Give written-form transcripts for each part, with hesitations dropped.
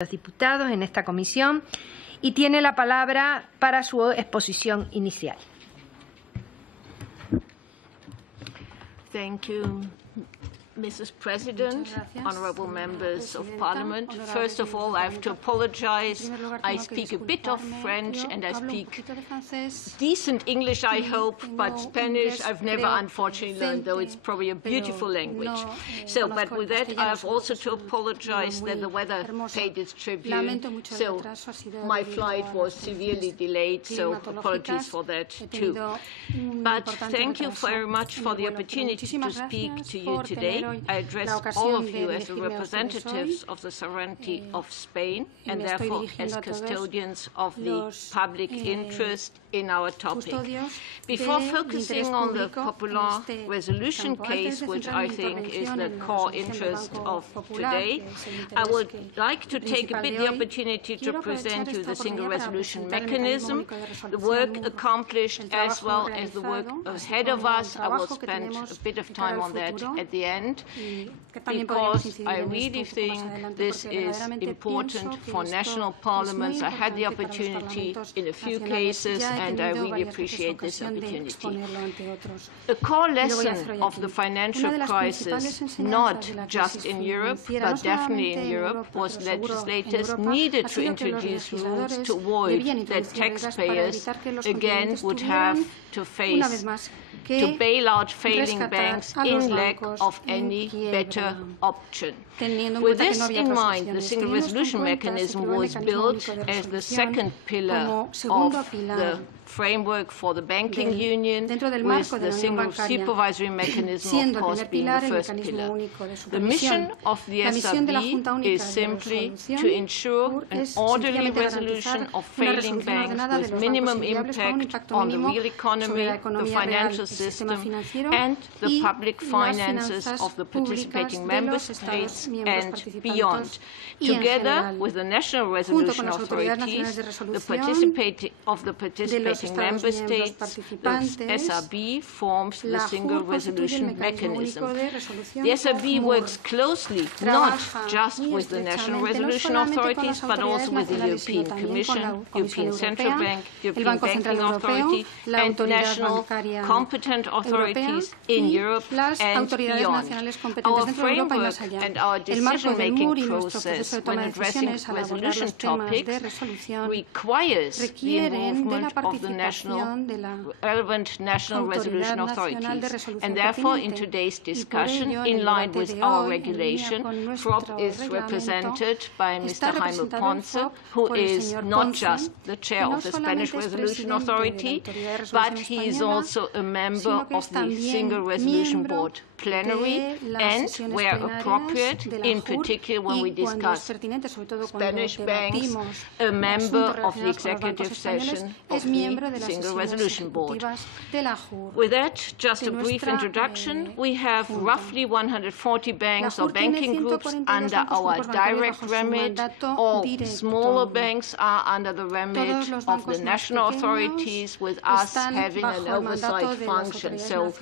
los diputados en esta comisión y tiene la palabra para su exposición inicial. Thank you, Mrs. President, honourable members of Parliament. First of all, I have to apologize. I speak a bit of French and I speak decent English, I hope, but Spanish I've never unfortunately learned, though it's probably a beautiful language. So, but with that, I have also to apologize that the weather paid its tribute. So, my flight was severely delayed, so apologies for that too. But thank you very much for the opportunity to speak to you today. I address all of you as the representatives of the sovereignty of Spain and therefore as custodians of the public interest in our topic. Before focusing on the popular resolution case, which I think is the core interest of today, I would like to take a bit the opportunity to present you the single resolution mechanism, the work accomplished as well as the work ahead of us. I will spend a bit of time on that at the end, because I really think this is important for national parliaments. I had the opportunity in a few cases, and I really appreciate this opportunity. A core lesson of the financial crisis, not just in Europe, but definitely in Europe, was legislators needed to introduce rules to avoid that taxpayers again would have to face to bail out failing banks in lack of any better option. With this in mind, the single resolution mechanism was built as the second pillar of the framework for the banking union, with the single supervisory mechanism, of course, being the first pillar. The mission of the SRB is simply to ensure an orderly resolution of failing banks with minimum impact on the real economy, the financial system, and the public finances of the participating member states and beyond. Together with the national resolution authorities, the participating member states, the SRB forms the single resolution mechanism. The SRB works closely not just with the national resolution authorities, but also with the European Commission, European Central Bank, European Banking Authority, and national competent authorities in Europe and beyond. Our framework and our decision-making process when addressing resolution topics requires the involvement of the relevant national resolution authorities. And therefore, in today's discussion, in line with our regulation, FROP is represented by Mr. Jaime Ponce, who is not just the chair of the Spanish Resolution Authority, but he is also a member of the Single Resolution Board plenary, and, where appropriate, in particular when we discuss Spanish banks, a member of the executive session of the Single Resolution Board. With that, just a brief introduction. We have roughly 140 banks or banking groups under our direct remit. All smaller banks are under the remit of the national authorities, with us having an oversight function. So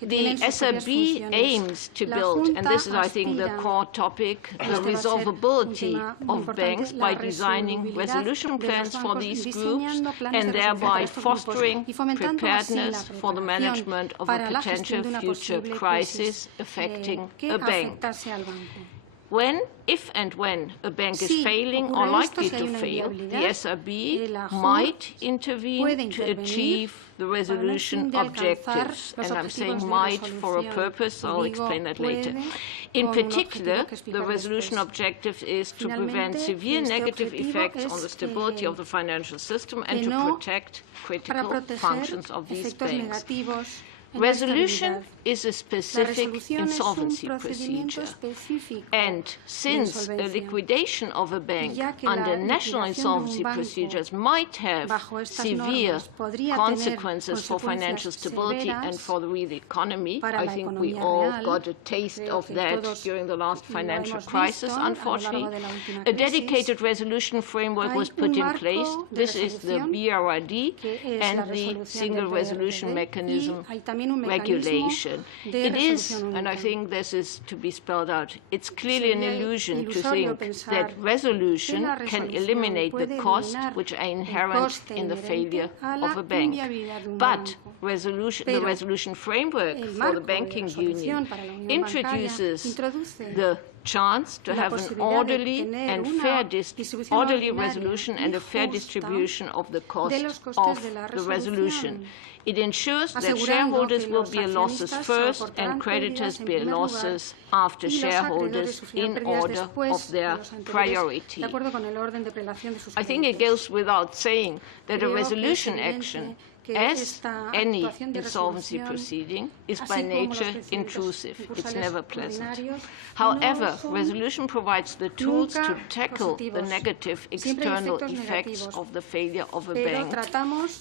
the SRB aims to build, and this is, I think, the core topic, the resolvability of banks by designing resolution plans for these groups and thereby fostering preparedness for the management of a potential future crisis affecting a bank. If and when a bank is failing or likely to fail, the SRB might intervene to achieve the resolution objectives. And I'm saying might for a purpose, I'll explain that later. In particular, the resolution objective is to prevent severe negative effects on the stability of the financial system and to protect critical functions of these banks. Resolution is a specific insolvency procedure, and since a liquidation of a bank under national insolvency procedures might have severe consequences for financial stability and for the real economy, I think we all got a taste of that during the last financial crisis, unfortunately, a dedicated resolution framework was put in place. This is the BRRD and the single resolution mechanism regulation. It is, and I think this is to be spelled out, it's clearly an illusion to think that resolution can eliminate the costs which are inherent in the failure of a bank. But the resolution framework for the banking union introduces the chance to have an orderly and fair resolution and a fair distribution of the cost of the resolution. It ensures that shareholders will bear losses first and creditors bear losses after shareholders in order of their priority. I think it goes without saying that a resolution action, as any insolvency proceeding, is by nature intrusive. It's never pleasant. However, resolution provides the tools to tackle the negative external effects of the failure of a bank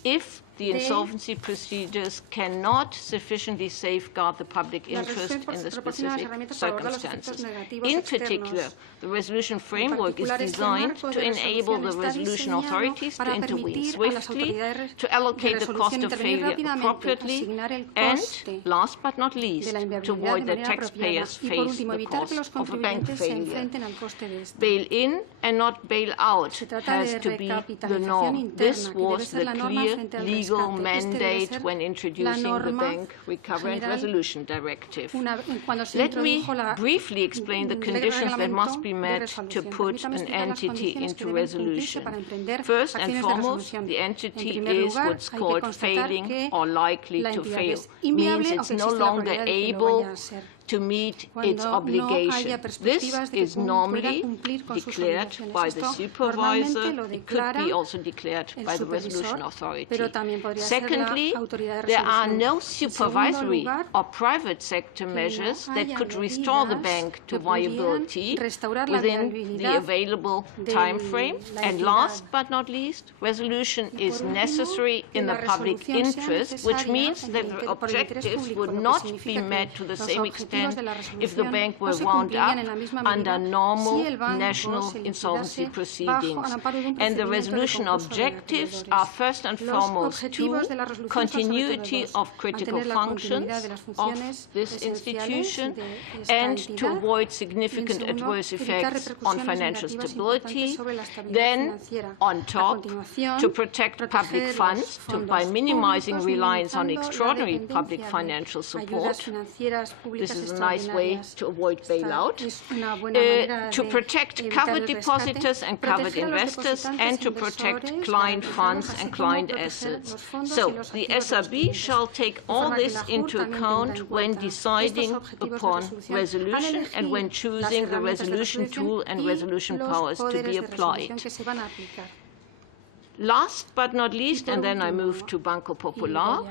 if the insolvency procedures cannot sufficiently safeguard the public interest in the specific circumstances. In particular, the resolution framework is designed to enable the resolution authorities to intervene swiftly, to allocate the cost of failure appropriately, and, last but not least, to avoid that taxpayers face the cost of a bank failure. Bail-in and not bail-out has to be the norm. This was the clear legal mandate when introducing the Bank Recovery and Resolution Directive. Let me briefly explain the conditions that must be met to put an entity into resolution. First and foremost, the entity is what's called failing or likely to fail. It means it's no longer able to meet its obligation. This is normally declared by the supervisor. It could be also declared by the resolution authority. Secondly, there are no supervisory or private sector measures that could restore the bank to viability within the available time frame. And last but not least, resolution is necessary in the public interest, which means that the objectives would not be met to the same extent if the bank were wound up under normal national insolvency proceedings. And the resolution objectives are first and foremost to continuity of critical functions of this institution and to avoid significant adverse effects on financial stability. Then, on top, to protect public funds by minimizing reliance on extraordinary public financial support. This is a nice way to avoid bailout, to protect covered depositors and covered investors, and to protect client funds and client assets. So the SRB shall take all this into account when deciding upon resolution and when choosing the resolution tool and resolution powers to be applied. Last but not least, and then I move to Banco Popular,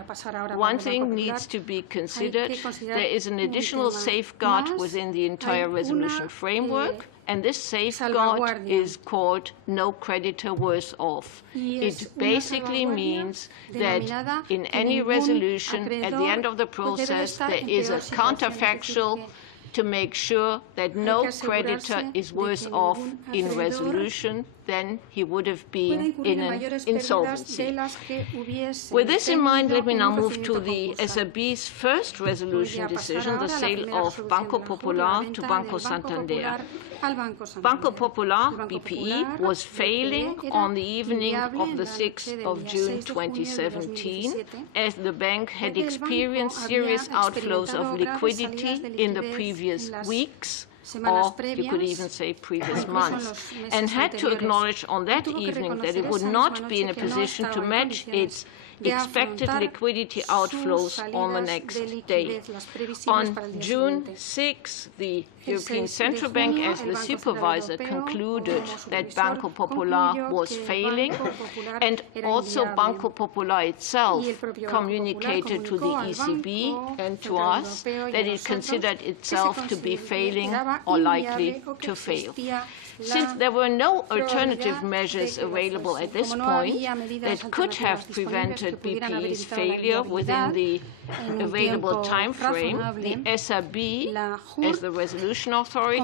one thing needs to be considered. There is an additional safeguard within the entire resolution framework, and this safeguard is called no creditor worse off. It basically means that in any resolution, at the end of the process, there is a counterfactual to make sure that no creditor is worse off in resolution than he would have been in an insolvency. With this in mind, let me now move to the SRB's first resolution decision, the sale of Banco Popular to Banco Santander. Banco Popular, BPI, was failing on the evening of the 6th of June 2017, as the bank had experienced serious outflows of liquidity in the previous weeks, or you could even say previous months, and had to acknowledge on that evening that it would not be in a position to match its expected liquidity outflows on the next day. On June 6, the European Central Bank, as the supervisor, concluded that Banco Popular was failing, and also Banco Popular itself communicated to the ECB and to us that it considered itself to be failing or likely to fail. Since there were no alternative measures available at this point that could have prevented BPE's failure within the available time frame, the SRB, as the resolution authority,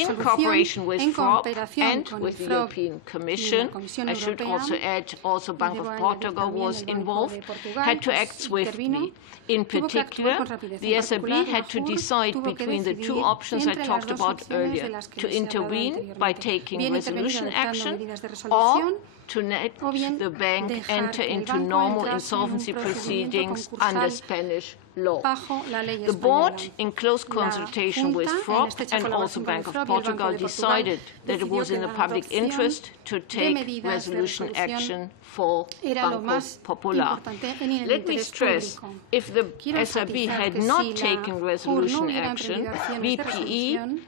in cooperation with FROP and with the European Commission, I should also add also Bank of Portugal was involved, had to act swiftly. In particular, the SRB had to decide between the two options I talked about earlier, to intervene by taking resolution action or to let the bank enter into normal insolvency proceedings under Spanish law. The board, in close consultation with FROP and also Bank of Portugal, decided that it was in the public interest to take resolution action for Banco Popular. Let me stress, if the SRB had not taken resolution action, BPE's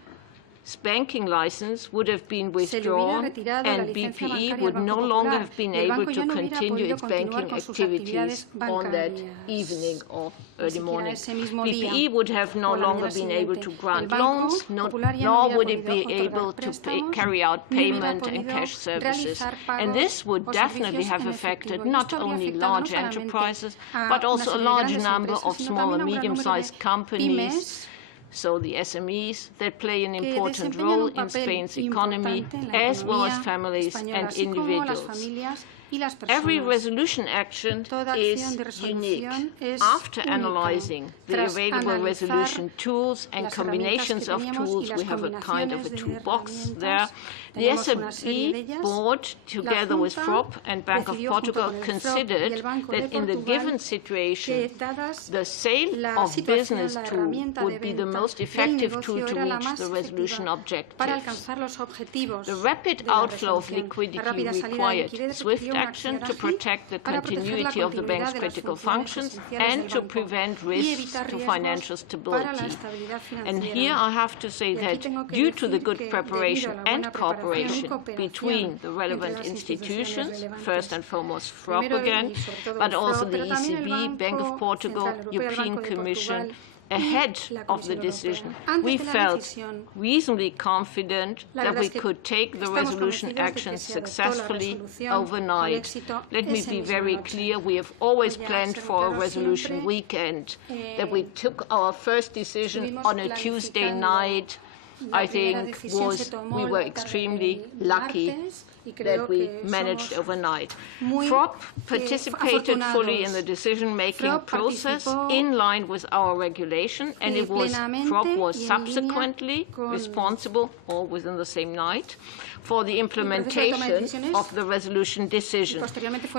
banking license would have been withdrawn and BPE would no longer have been able to continue its banking activities on that evening or early morning. BPE would have no longer been able to grant loans, nor would it be able to carry out payment and cash services. And this would definitely have affected not only large enterprises, but also a large number of small and medium-sized companies, so the SMEs that play an important role in Spain's economy, as well as families and individuals. Every resolution action is unique. After analyzing the available resolution tools and combinations of tools, we have a kind of a toolbox there. The SRB board, together with FROP and Bank of Portugal, considered that in the given situation, the sale of business tool would be the most effective tool to reach the resolution objectives. The rapid outflow of liquidity required swift action to protect the continuity of the bank's critical functions and to prevent risks to financial stability. And here I have to say that due to the good preparation and cooperation between the relevant institutions, first and foremost FROP again, but also the ECB, Bank of Portugal, European Commission, ahead of the decision, we felt reasonably confident that we could take the resolution action successfully overnight. Let me be very clear, we have always planned for a resolution weekend, that we took our first decision on a Tuesday night, I think we were extremely lucky that we managed overnight. FROP participated fully in the decision-making process in line with our regulation, and FROP was subsequently responsible, all within the same night, for the implementation of the resolution decision.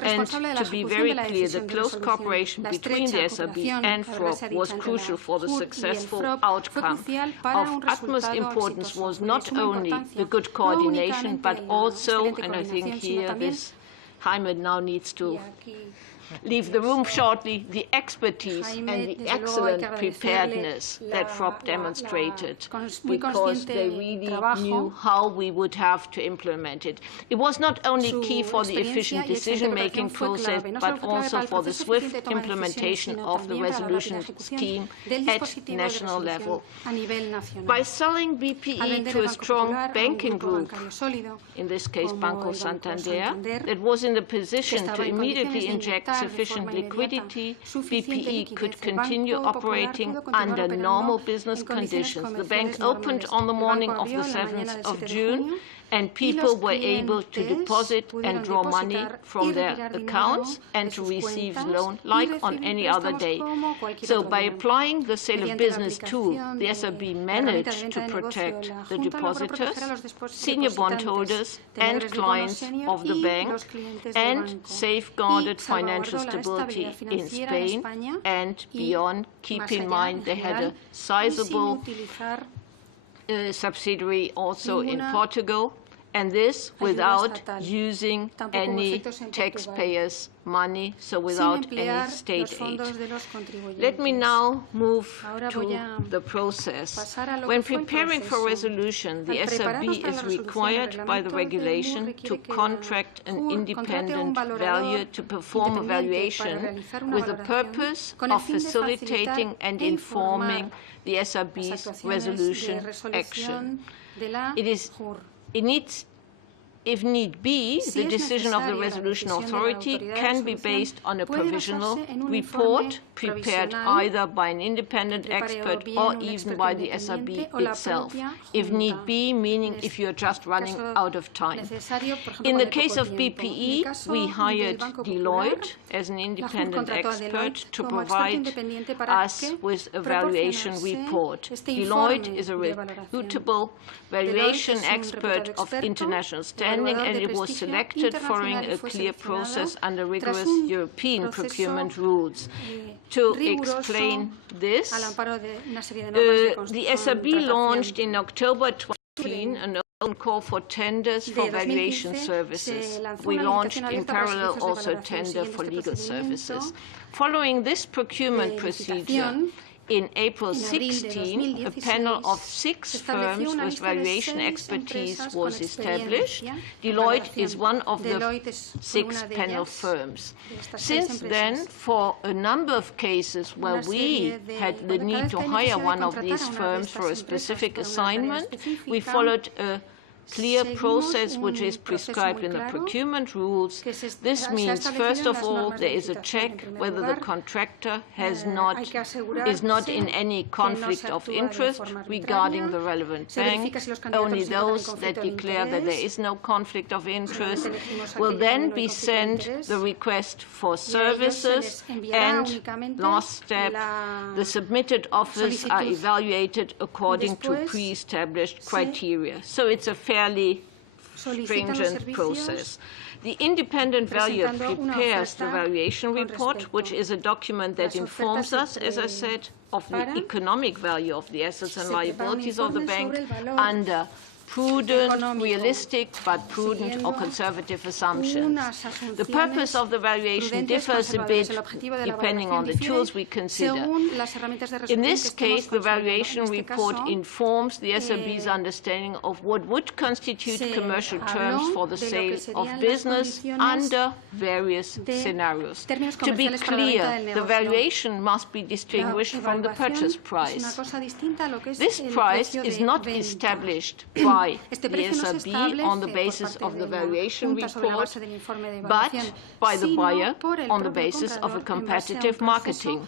And to be very clear, the close cooperation between the SRB and FROP was crucial for the successful outcome. Of utmost importance was not only the good coordination, but also, and I think here this Jaime now needs to leave the room shortly, the expertise and the excellent preparedness that FROP demonstrated, because they really knew how we would have to implement it. It was not only key for the efficient decision-making process, but also for the swift implementation of the resolution scheme at national level. By selling BPE to a strong banking group, in this case Banco Santander, that was in the position to immediately inject sufficient liquidity, BPE could continue operating under normal business conditions. The bank opened on the morning of the 7th of June, and people were able to deposit and draw money from their accounts and to receive loan like on any other day. So by applying the sale of business tool, the SRB managed to protect the depositors, senior bondholders and clients of the bank, and safeguarded financial stability in Spain and beyond. Keep in mind they had a sizable subsidiary also in Portugal, and this without using any taxpayers' money, so without any state aid. Let me now move to the process. When preparing for resolution, the SRB is required by the regulation to contract an independent valuer to perform a valuation with the purpose of facilitating and informing the SRB's resolution action. It is If need be, the decision of the resolution authority can be based on a provisional report prepared either by an independent expert or even by the SRB itself. If need be, meaning if you're just running out of time. In the case of BPE, we hired Deloitte as an independent expert to provide us with a valuation report. Deloitte is a reputable valuation expert of international standing, and it was selected following a clear process under rigorous European procurement rules. To explain this, the SRB launched in October 2015 an open call for tenders for valuation services. We launched in parallel also a tender for legal services. Following this procurement procedure, in April 2016, a panel of 6 firms with valuation expertise was established. Deloitte is one of the 6 panel firms. Since then, for a number of cases where we had the need to hire one of these firms for a specific assignment, we followed a clear process which is prescribed in the procurement rules. This means, first of all, there is a check whether the contractor is not in any conflict of interest regarding the relevant bank. Only those that declare that there is no conflict of interest will then be sent the request for services, and last step, the submitted offers are evaluated according to pre-established criteria. So it's a fairly stringent process. The independent valuer prepares the valuation report, which is a document that informs us, as I said, of the economic value of the assets and liabilities of the bank under prudent, realistic, but prudent or conservative assumptions. The purpose of the valuation differs a bit depending on the tools we consider. In this case, the valuation report informs the SRB's understanding of what would constitute commercial terms for the sale of business under various scenarios. To be clear, the valuation must be distinguished from the purchase price. This price is not established by the SRB on the basis of the valuation report, but by the buyer on the basis of a competitive marketing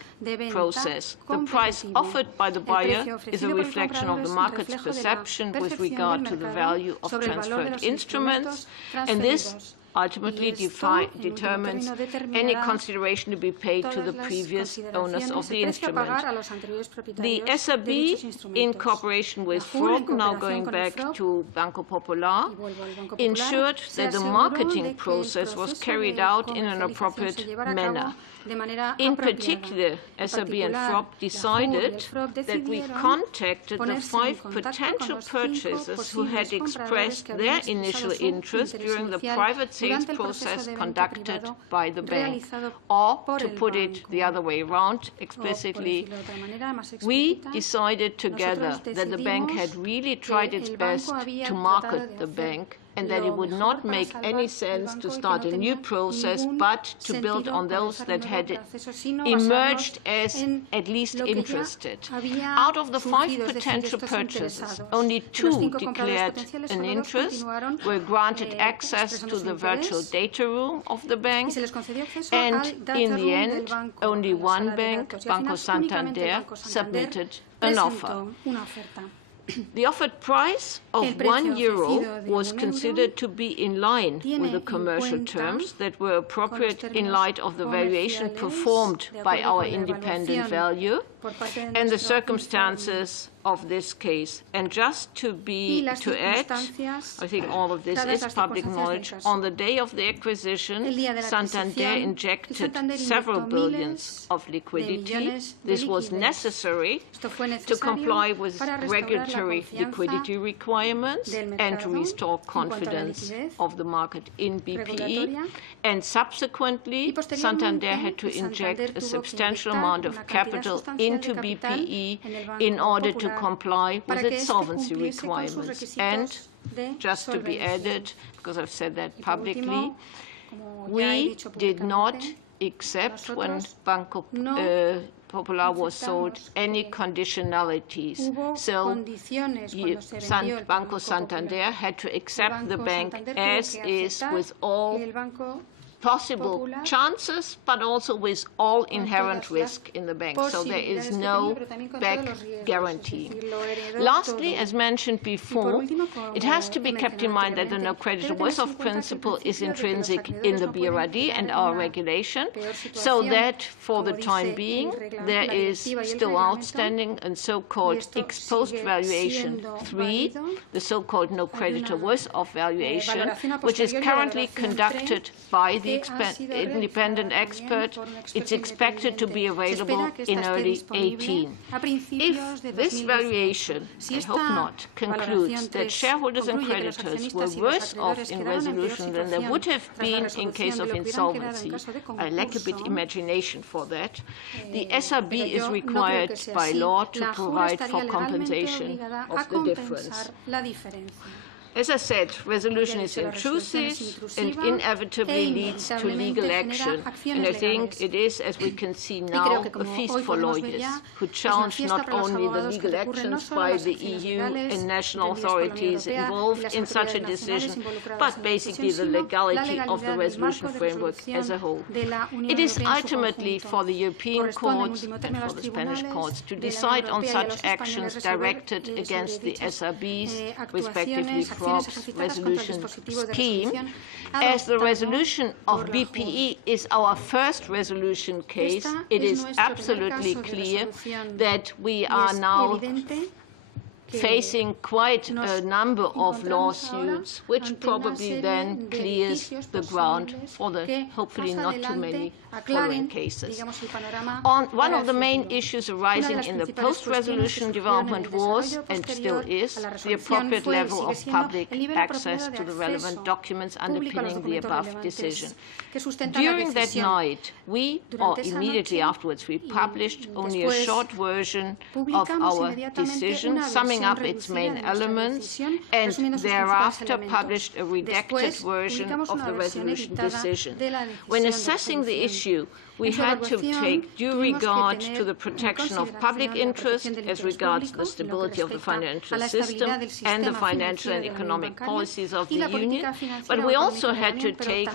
process. The price offered by the buyer is a reflection of the market's perception with regard to the value of transferred instruments, and this ultimately determines any consideration to be paid to the previous owners of the instrument. The SRB, in cooperation with FROB, now going back to Banco Popular, ensured that the marketing process was carried out in an appropriate manner. In particular, SRB and FROB decided that we contacted the 5 potential purchasers who had expressed their initial interest during the private sales process conducted by the bank. Or, to put it the other way around explicitly, we decided together that the bank had really tried its best to market the bank, and that it would not make any sense to start a new process, but to build on those that had emerged as at least interested. Out of the 5 potential purchasers, only 2 declared an interest, were granted access to the virtual data room of the bank, and in the end, only one bank, Banco Santander, submitted an offer. The offered price of €1 was considered to be in line with the commercial terms that were appropriate in light of the valuation performed by our independent valuer and the circumstances of this case. And just to add, I think all of this is public knowledge, on the day of the acquisition, Santander injected several billions of liquidity. This was necessary to comply with regulatory liquidity requirements and to restore confidence of the market in BPE. And subsequently, Santander had to inject a substantial amount of capital into BPE in order to comply with its solvency requirements. And, just to be added, because I've said that publicly, we did not accept when Banco Popular was sold any conditionalities. So Banco Santander had to accept the bank as is with all possible chances, but also with all inherent risk in the bank. So there is no back guarantee. Lastly, as mentioned before, it has to be kept in mind that the no creditor worse off principle is intrinsic in the BRRD and our regulation, so that for the time being there is still outstanding a so-called ex post valuation 3, the so-called no creditor worse off valuation, which is currently conducted by the independent expert. It's expected to be available in early 2018. If this valuation, I hope not, concludes that shareholders and creditors were worse off in resolution than they would have been in case of insolvency, I lack a bit imagination for that, the SRB is required by law to provide for compensation of the difference. As I said, resolution is intrusive and inevitably leads to legal action. And I think it is, as we can see now, a feast for lawyers who challenge not only the legal actions by the EU and national authorities involved in such a decision, but basically the legality of the resolution framework as a whole. It is ultimately for the European courts and for the Spanish courts to decide on such actions directed against the SRB's, respectively, resolution scheme. As the resolution of BPE is our first resolution case, it is absolutely clear that we are now facing quite a number of lawsuits, which probably then clears the ground for the hopefully not too many following cases. One of the main issues arising in the post-resolution development was, and still is, the appropriate level of public access to the relevant documents underpinning the above decision. During that night, or immediately afterwards, we published only a short version of our decision, summing up its main elements, and thereafter published a redacted version of the resolution decision. When assessing the issue, we had to take due regard to the protection of public interest as regards the stability of the financial system and the financial and economic policies of the Union, but we also had to take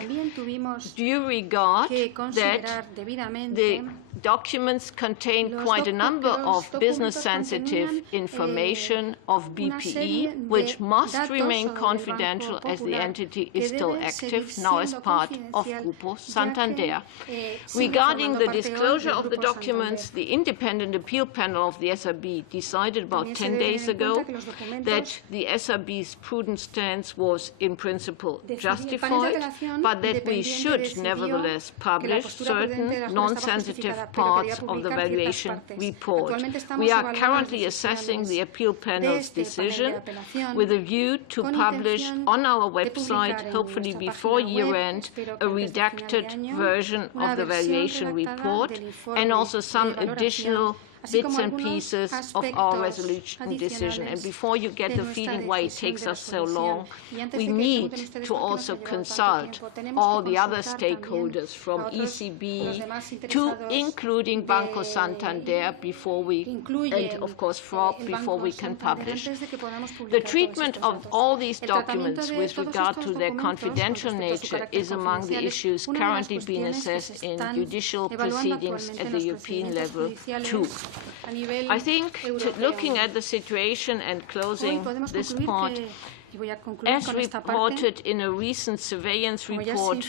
due regard that the documents contain quite a number of business-sensitive information of BPE, which must remain confidential as the entity is still active, now as part of Grupo Santander. Regarding the disclosure of the documents, the independent appeal panel of the SRB decided about 10 days ago that the SRB's prudent stance was in principle justified, but that we should nevertheless publish certain non-sensitive parts of the valuation report. We are currently assessing the appeal panel's decision with a view to publish on our website, hopefully before year-end, a redacted version of the valuation report and also some additional bits and pieces of our resolution decision. And before you get the feeling why it takes us so long, we need to also consult all the other stakeholders from ECB to including Banco Santander before we, and of course FROB, before we can publish. The treatment of all these documents with regard to their confidential nature is among the issues currently being assessed in judicial proceedings at the European level too. I think, looking at the situation and closing this part, as reported in a recent surveillance report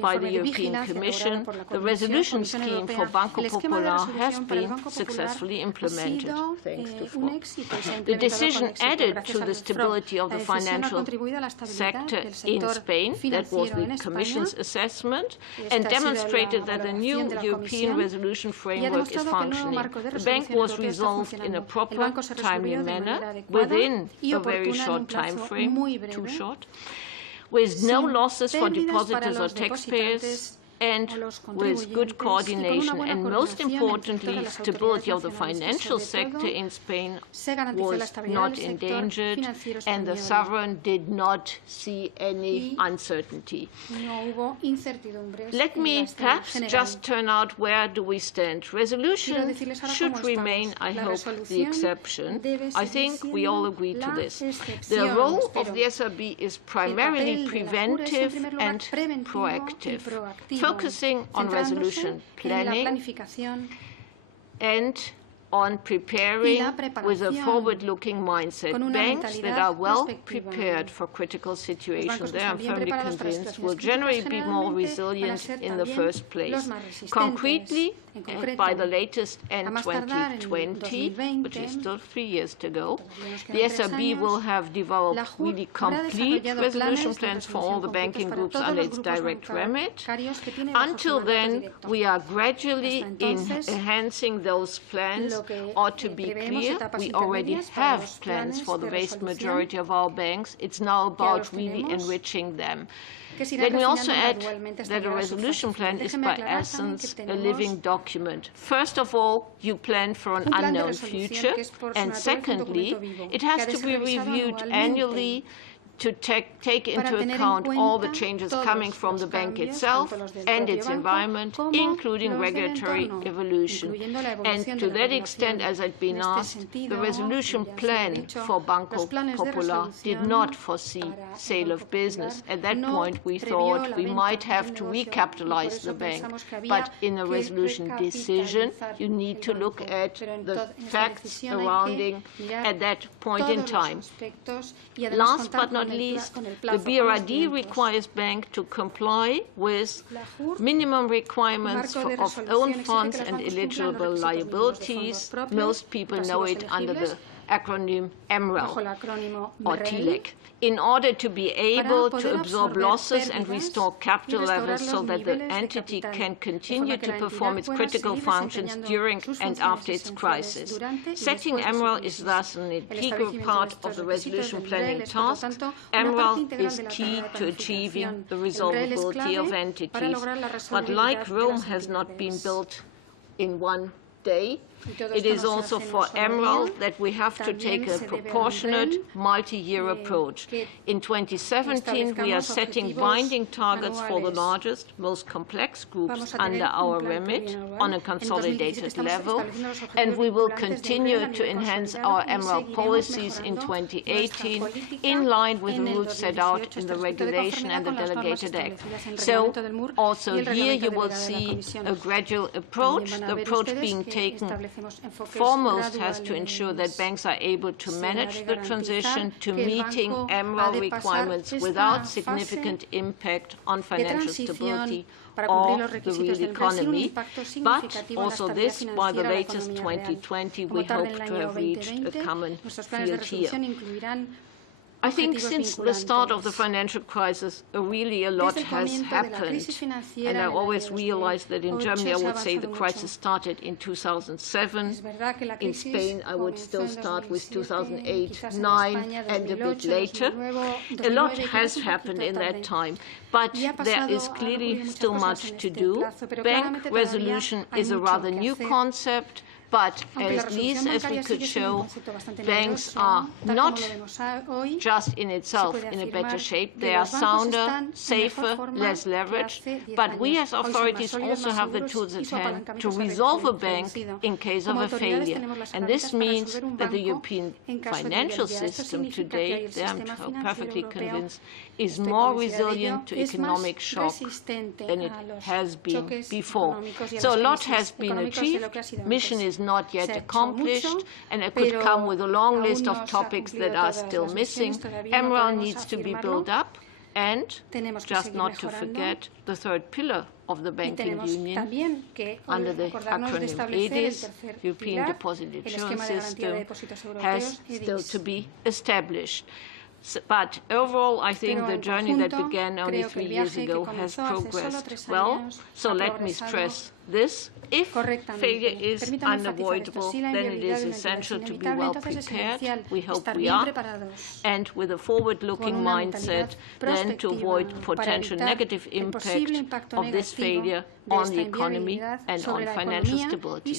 by the European Commission, the resolution scheme for Banco Popular has been successfully implemented, thanks to FROB. The decision added to the stability of the financial sector in Spain, that was the Commission's assessment, and demonstrated that the new European resolution framework is functioning. The bank was resolved in a proper, timely manner, within a very short time frame, too short, with no losses for depositors or taxpayers, and with good coordination. And most importantly, stability of the financial sector in Spain was not endangered, and the sovereign did not see any uncertainty. Let me perhaps just turn out where do we stand. Resolution should remain, I hope, the exception. I think we all agree to this. The role of the SRB is primarily preventive and proactive, focusing on resolution planning and on preparing with a forward-looking mindset. Banks that are well prepared for critical situations, they are firmly convinced, will generally be more resilient in the first place. Concretely, by the latest end 2020, which is still 3 years to go, the SRB will have developed really complete resolution plans for all the banking groups under its direct remit. Until then, we are gradually enhancing those plans. Or to be clear, we already have plans for the vast majority of our banks. It's now about really enriching them. Let me also add that a resolution plan is by essence a living document. First of all, you plan for an unknown future, and secondly, it has to be reviewed annually to take into account all the changes coming from the bank itself and its environment, including regulatory evolution. And to that extent, as I'd been asked, the resolution plan for Banco Popular did not foresee sale of business. At that point, we thought we might have to recapitalize the bank. But in a resolution decision, you need to look at the facts surrounding at that point in time. Last but not least, the BRRD requires banks to comply with minimum requirements of own funds and eligible liabilities. Most people know it under the acronym MREL or TLAC. In order to be able to absorb losses and restore capital levels so that the entity can continue to perform its critical functions during and after its crisis. Setting MREL is thus an integral part of the resolution planning task. MREL is key to achieving the resolvability of entities. But like Rome has not been built in one day, it is also for MREL that we have to take a proportionate multi-year approach. In 2017, we are setting binding targets for the largest, most complex groups under our remit on a consolidated level, and we will continue to enhance our MREL policies in 2018 in line with the rules set out in the regulation and the delegated act. So also here you will see a gradual approach, the approach being taken foremost has to ensure that banks are able to manage the transition to meeting MREL requirements without significant impact on financial stability or the real economy. But also this, by the latest 2020, we hope to have reached a common field here. I think since the start of the financial crisis, really a lot has happened. And I always realized that in Germany, I would say the crisis started in 2007. In Spain, I would still start with 2008, 2009, and a bit later. A lot has happened in that time. But there is clearly still much to do. Bank resolution is a rather new concept. But at least as we could show, banks are not just in itself in a better shape. They are sounder, safer, less leveraged. But we as authorities also have the tools at hand to resolve a bank in case of a failure. And this means that the European financial system today, I'm perfectly convinced, is more resilient to economic shock than it has been before. So a lot has been achieved. Mission is not yet accomplished, and it could come with a long list of topics that are still missing. MREL needs to be built up, and just not to forget the third pillar of the banking union under the acronym EDIS, European Deposit Insurance System, has still to be established. But overall, I think the journey that began only 3 years ago has progressed well. So let me stress this. If failure is unavoidable, then it is essential to be well prepared. We hope we are. And with a forward-looking mindset, then to avoid potential negative impact of this failure on the economy and on financial stability.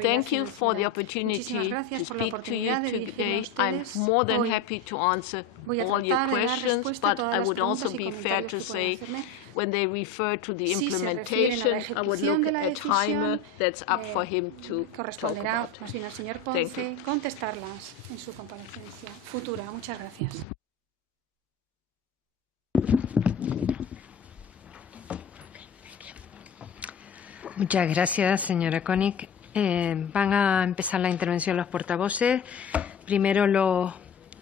Thank you for the opportunity to speak to you today. I'm more than happy to answer all your questions, but I would also be fair to say when they refer to the implementation, I would look at Jaime. That's up for him to talk about. Thank you. Contestarlas en su comparecencia futura. Muchas gracias. Muchas gracias, señora König. Van a empezar la intervención los portavoces. Primero los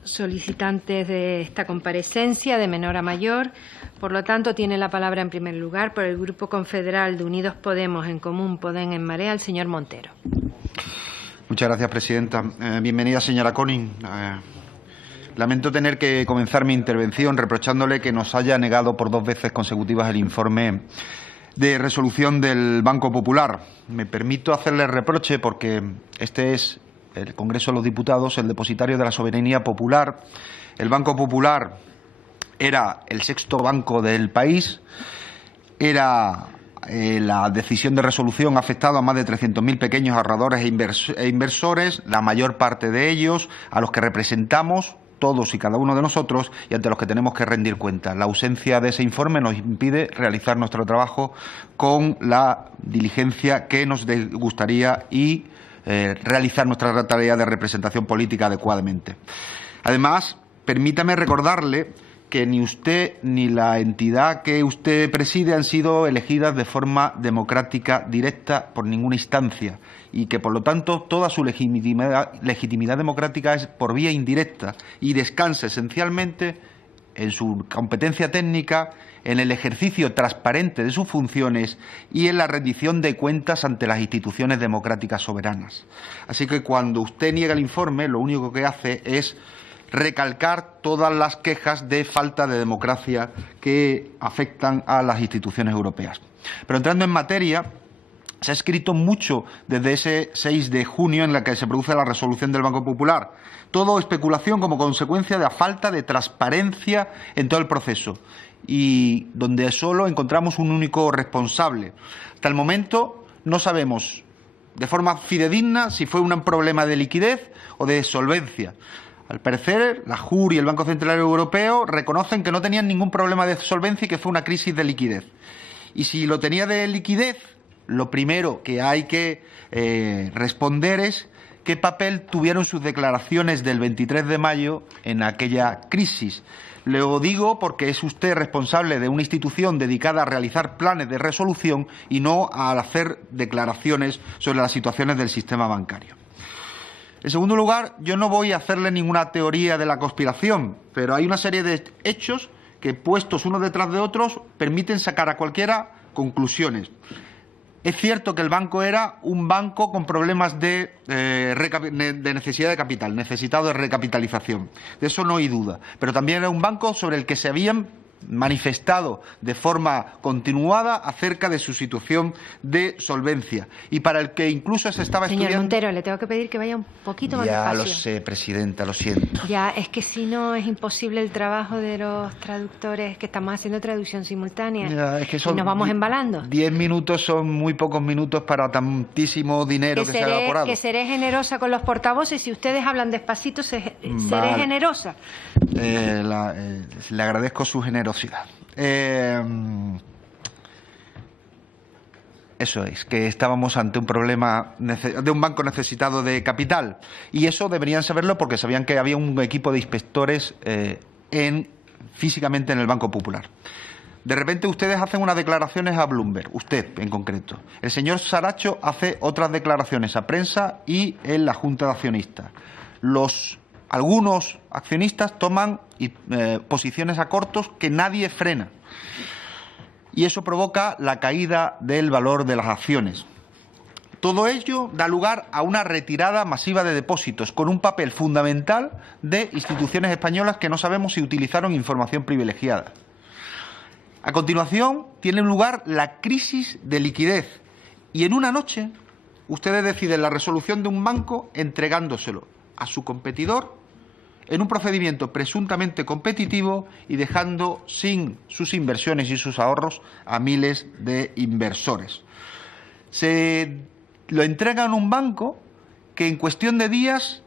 solicitantes de esta comparecencia, de menor a mayor. Por lo tanto, tiene la palabra en primer lugar por el Grupo Confederal de Unidos Podemos, En Común, Podem, En Marea, el señor Montero. Muchas gracias, presidenta. Bienvenida, señora König. Lamento tener que comenzar mi intervención reprochándole que nos haya negado por 2 veces consecutivas el informe de resolución del Banco Popular. Me permito hacerle reproche porque este es el Congreso de los Diputados, el depositario de la soberanía popular. El Banco Popular era el 6º banco del país, era la decisión de resolución ha afectado a más de 300.000 pequeños ahorradores e inversores, la mayor parte de ellos a los que representamos todos y cada uno de nosotros y ante los que tenemos que rendir cuentas. La ausencia de ese informe nos impide realizar nuestro trabajo con la diligencia que nos gustaría y realizar nuestra tarea de representación política adecuadamente. Además, permítame recordarle que ni usted ni la entidad que usted preside han sido elegidas de forma democrática directa por ninguna instancia y que, por lo tanto, toda su legitimidad democrática es por vía indirecta y descansa esencialmente en su competencia técnica, en el ejercicio transparente de sus funciones y en la rendición de cuentas ante las instituciones democráticas soberanas. Así que cuando usted niega el informe, lo único que hace es recalcar todas las quejas de falta de democracia que afectan a las instituciones europeas. Pero entrando en materia, se ha escrito mucho desde ese 6 de junio en la que se produce la resolución del Banco Popular. Todo especulación como consecuencia de la falta de transparencia en todo el proceso y donde solo encontramos un único responsable. Hasta el momento no sabemos de forma fidedigna si fue un problema de liquidez o de solvencia. Al parecer, la JUR y el Banco Central Europeo reconocen que no tenían ningún problema de solvencia y que fue una crisis de liquidez. Y si lo tenía de liquidez, lo primero que hay que responder es qué papel tuvieron sus declaraciones del 23 de mayo en aquella crisis. Lo digo porque es usted responsable de una institución dedicada a realizar planes de resolución y no a hacer declaraciones sobre las situaciones del sistema bancario. En segundo lugar, yo no voy a hacerle ninguna teoría de la conspiración, pero hay una serie de hechos que, puestos unos detrás de otros, permiten sacar a cualquiera conclusiones. Es cierto que el banco era un banco con problemas de necesidad de capital, necesitado de recapitalización. De eso no hay duda. Pero también era un banco sobre el que se habían manifestado de forma continuada acerca de su situación de solvencia y para el que incluso se estaba estudiando... Señor Montero, le tengo que pedir que vaya un poquito más despacio. Ya lo sé, presidenta, lo siento. Ya, es que si no es imposible el trabajo de los traductores que estamos haciendo traducción simultánea. Ya, es que son y nos vamos embalando. 10 minutos son muy pocos minutos para tantísimo dinero que se ha evaporado. Que seré generosa con los portavoces. Si ustedes hablan despacito, seré generosa. Le agradezco su generosidad. Eso es, que estábamos ante un problema de un banco necesitado de capital y eso deberían saberlo porque sabían que había un equipo de inspectores físicamente en el Banco Popular. De repente ustedes hacen unas declaraciones a Bloomberg, usted en concreto. El señor Saracho hace otras declaraciones a prensa y en la Junta de Accionistas. Algunos accionistas toman posiciones a cortos que nadie frena y eso provoca la caída del valor de las acciones. Todo ello da lugar a una retirada masiva de depósitos con un papel fundamental de instituciones españolas que no sabemos si utilizaron información privilegiada. A continuación tiene lugar la crisis de liquidez Y en una noche, ustedes deciden la resolución de un banco entregándoselo a su competidor en un procedimiento presuntamente competitivo y dejando sin sus inversiones y sus ahorros a miles de inversores. Se lo entregan a un banco que en cuestión de días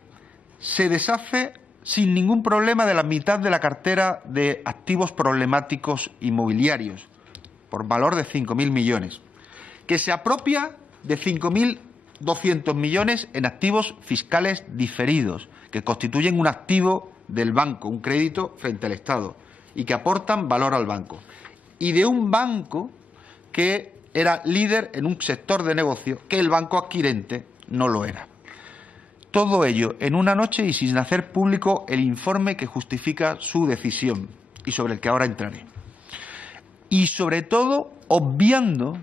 se deshace sin ningún problema de la mitad de la cartera de activos problemáticos inmobiliarios, por valor de 5.000 millones, que se apropia de 5.200 millones en activos fiscales diferidos, que constituyen un activo del banco, un crédito frente al Estado, y que aportan valor al banco. Y de un banco que era líder en un sector de negocio que el banco adquirente no lo era. Todo ello en una noche y sin hacer público el informe que justifica su decisión y sobre el que ahora entraré. Y sobre todo obviando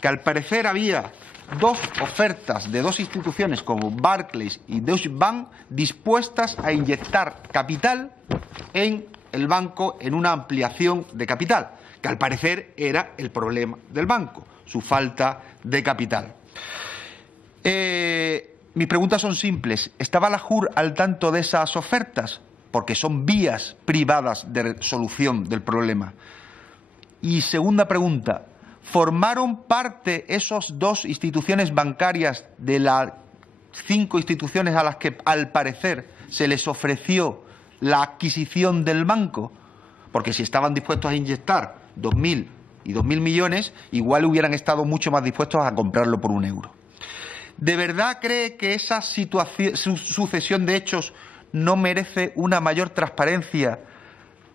que al parecer había dos ofertas de dos instituciones como Barclays y Deutsche Bank dispuestas a inyectar capital en el banco en una ampliación de capital, que al parecer era el problema del banco, su falta de capital. Mis preguntas son simples. ¿Estaba la JUR al tanto de esas ofertas? Porque son vías privadas de solución del problema. Y segunda pregunta, ¿formaron parte esas dos instituciones bancarias de las 5 instituciones a las que al parecer se les ofreció la adquisición del banco? Porque si estaban dispuestos a inyectar 2.000 y 2.000 millones, igual hubieran estado mucho más dispuestos a comprarlo por €1. ¿De verdad cree que esa sucesión de hechos no merece una mayor transparencia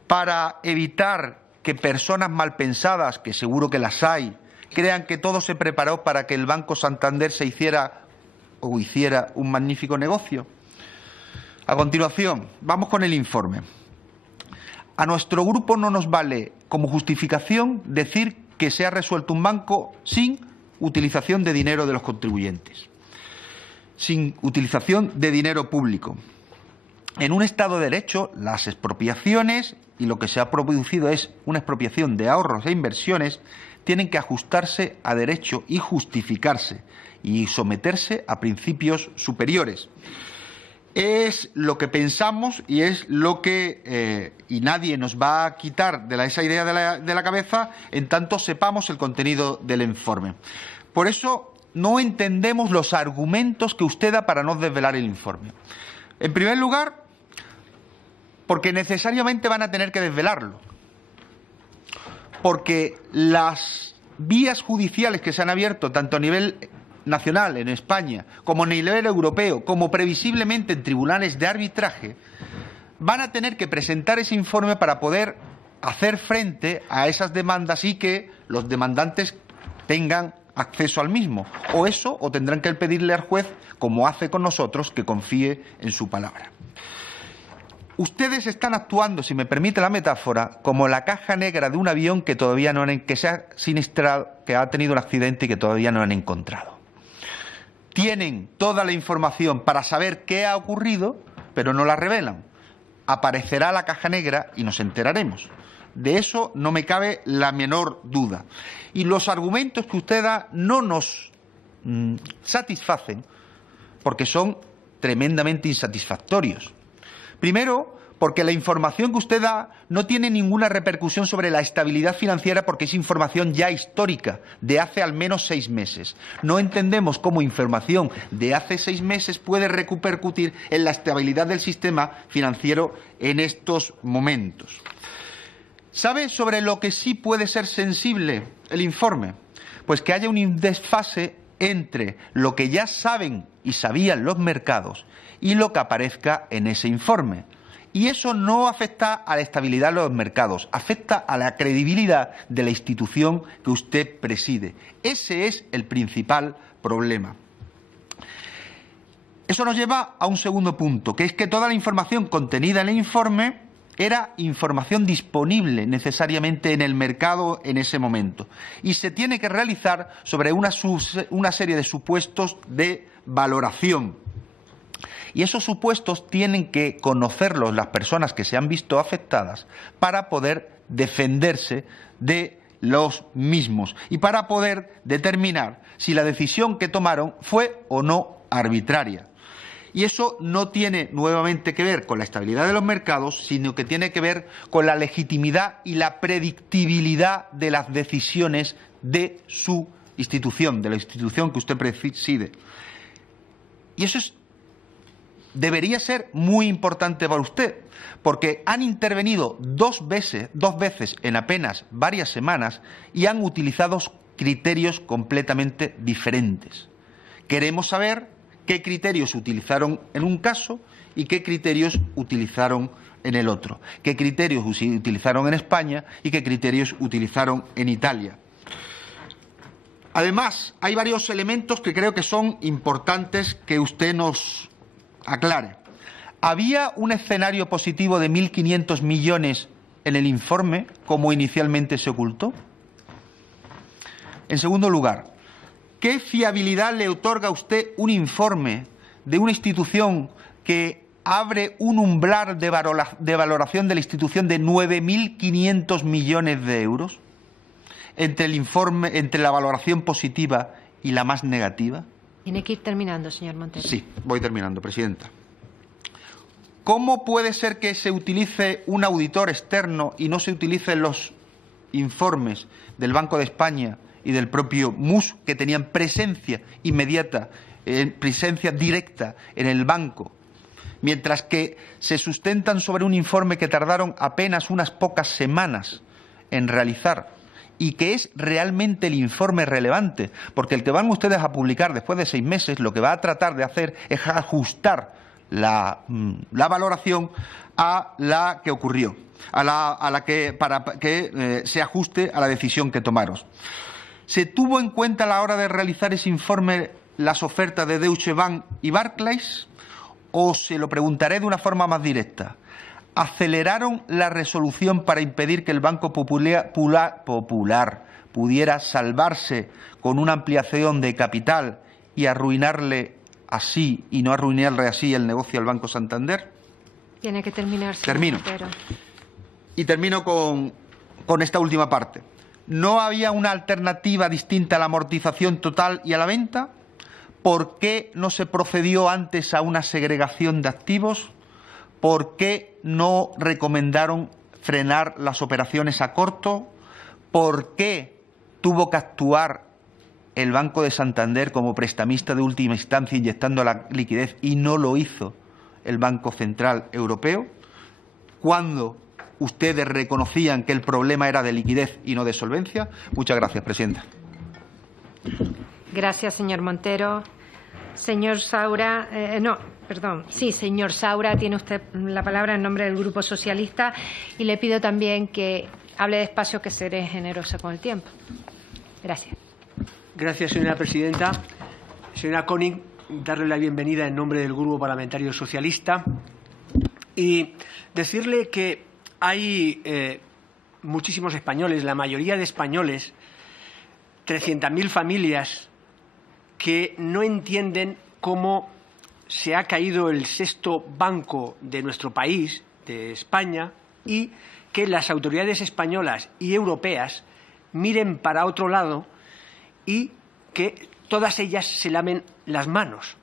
para evitar que personas malpensadas, que seguro que las hay, crean que todo se preparó para que el Banco Santander se hiciera un magnífico negocio? A continuación, vamos con el informe. A nuestro grupo no nos vale como justificación decir que se ha resuelto un banco sin utilización de dinero de los contribuyentes, sin utilización de dinero público. En un Estado de Derecho, las expropiaciones, y lo que se ha producido es una expropiación de ahorros e inversiones, tienen que ajustarse a derecho y justificarse y someterse a principios superiores. Es lo que pensamos y es lo que y nadie nos va a quitar esa idea de la cabeza en tanto sepamos el contenido del informe. Por eso no entendemos los argumentos que usted da para no desvelar el informe. En primer lugar, porque necesariamente van a tener que desvelarlo. Porque las vías judiciales que se han abierto tanto a nivel nacional en España como a nivel europeo, como previsiblemente en tribunales de arbitraje, van a tener que presentar ese informe para poder hacer frente a esas demandas y que los demandantes tengan acceso al mismo. O eso, o tendrán que pedirle al juez, como hace con nosotros, que confíe en su palabra. Ustedes están actuando, si me permite la metáfora, como la caja negra de un avión que todavía no han, que se ha siniestrado, que ha tenido un accidente y que todavía no han encontrado. Tienen toda la información para saber qué ha ocurrido, pero no la revelan. Aparecerá la caja negra y nos enteraremos. De eso no me cabe la menor duda. Y los argumentos que usted da no nos satisfacen porque son tremendamente insatisfactorios. Primero, porque la información que usted da no tiene ninguna repercusión sobre la estabilidad financiera porque es información ya histórica, de hace al menos 6 meses. No entendemos cómo información de hace 6 meses puede repercutir en la estabilidad del sistema financiero en estos momentos. ¿Sabe sobre lo que sí puede ser sensible el informe? Pues que haya un desfase entre lo que ya saben y sabían los mercados y lo que aparezca en ese informe. Y eso no afecta a la estabilidad de los mercados, afecta a la credibilidad de la institución que usted preside. Ese es el principal problema. Eso nos lleva a un segundo punto, que es que toda la información contenida en el informe era información disponible necesariamente en el mercado en ese momento y se tiene que realizar sobre una serie de supuestos de valoración. Y esos supuestos tienen que conocerlos las personas que se han visto afectadas para poder defenderse de los mismos y para poder determinar si la decisión que tomaron fue o no arbitraria. Y eso no tiene nuevamente que ver con la estabilidad de los mercados, sino que tiene que ver con la legitimidad y la predictibilidad de las decisiones de su institución, de la institución que usted preside. Y eso debería ser muy importante para usted, porque han intervenido dos veces en apenas varias semanas y han utilizado criterios completamente diferentes. Queremos saber qué criterios utilizaron en un caso y qué criterios utilizaron en el otro, qué criterios utilizaron en España y qué criterios utilizaron en Italia. Además, hay varios elementos que creo que son importantes que usted nos aclare. ¿Había un escenario positivo de 1.500 millones en el informe, como inicialmente se ocultó? En segundo lugar, ¿qué fiabilidad le otorga a usted un informe de una institución que abre un umbral de valoración de la institución de 9.500 millones de euros entre la valoración positiva y la más negativa? Tiene que ir terminando, señor Montero. Sí, voy terminando, Presidenta. ¿Cómo puede ser que se utilice un auditor externo y no se utilicen los informes del Banco de España y del propio MUS, que tenían presencia inmediata, presencia directa en el banco, mientras que se sustentan sobre un informe que tardaron apenas unas pocas semanas en realizar y que es realmente el informe relevante? Porque el que van ustedes a publicar después de 6 meses lo que va a tratar de hacer es ajustar la valoración a la que ocurrió, para que se ajuste a la decisión que tomaron. ¿Se tuvo en cuenta a la hora de realizar ese informe las ofertas de Deutsche Bank y Barclays? O se lo preguntaré de una forma más directa. ¿Aceleraron la resolución para impedir que el Banco Popular pudiera salvarse con una ampliación de capital y arruinarle así y no arruinarle así el negocio al Banco Santander? Tiene que terminar. Termino. Pero... Y termino con esta última parte. ¿No había una alternativa distinta a la amortización total y a la venta? ¿Por qué no se procedió antes a una segregación de activos? ¿Por qué no recomendaron frenar las operaciones a corto? ¿Por qué tuvo que actuar el Banco de Santander como prestamista de última instancia inyectando la liquidez y no lo hizo el Banco Central Europeo? ¿Cuándo ustedes reconocían que el problema era de liquidez y no de solvencia? Muchas gracias, Presidenta. Gracias, señor Montero. Señor Saura, señor Saura, tiene usted la palabra en nombre del Grupo Socialista y le pido también que hable despacio, que seré generosa con el tiempo. Gracias. Gracias, señora Presidenta. Señora König, darle la bienvenida en nombre del Grupo Parlamentario Socialista y decirle que hay muchísimos españoles, la mayoría de españoles, 300.000 familias, que no entienden cómo se ha caído el 6º banco de nuestro país, de España, y que las autoridades españolas y europeas miren para otro lado y que todas ellas se lamen las manos.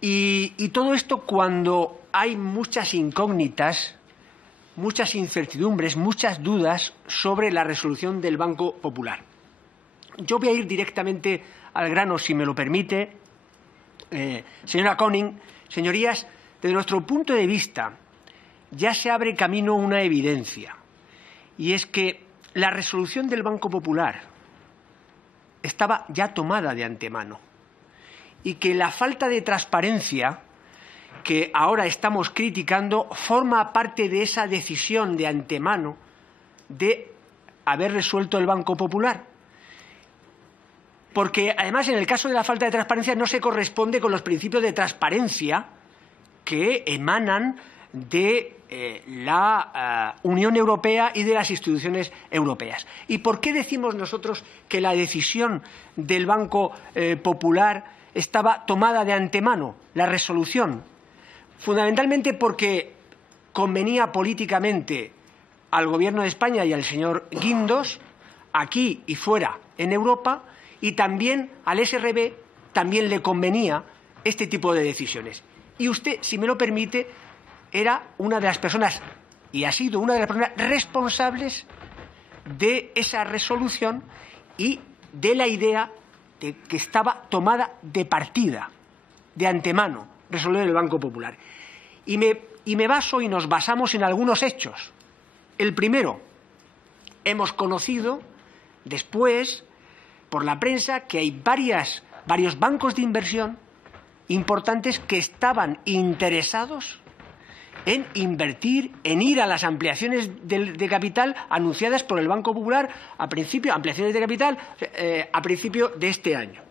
Y todo esto cuando hay muchas incógnitas, muchas incertidumbres, muchas dudas sobre la resolución del Banco Popular. Yo voy a ir directamente al grano, si me lo permite. Señora König, señorías, desde nuestro punto de vista ya se abre camino una evidencia, y es que la resolución del Banco Popular estaba ya tomada de antemano y que la falta de transparencia que ahora estamos criticando forma parte de esa decisión de antemano de haber resuelto el Banco Popular. Porque, además, en el caso de la falta de transparencia no se corresponde con los principios de transparencia que emanan de la Unión Europea y de las instituciones europeas. ¿Y por qué decimos nosotros que la decisión del Banco Popular estaba tomada de antemano, la resolución? Fundamentalmente porque convenía políticamente al Gobierno de España y al señor Guindos aquí y fuera en Europa, y también al SRB también le convenía este tipo de decisiones. Y usted, si me lo permite, era una de las personas, y ha sido una de las personas responsables de esa resolución y de la idea de que estaba tomada de partida, de antemano, resolver el Banco Popular. Y me baso y nos basamos en algunos hechos. El primero, hemos conocido después por la prensa que hay varios bancos de inversión importantes que estaban interesados en invertir, en ir a las ampliaciones de capital anunciadas por el Banco Popular ampliaciones de capital a principio de este año.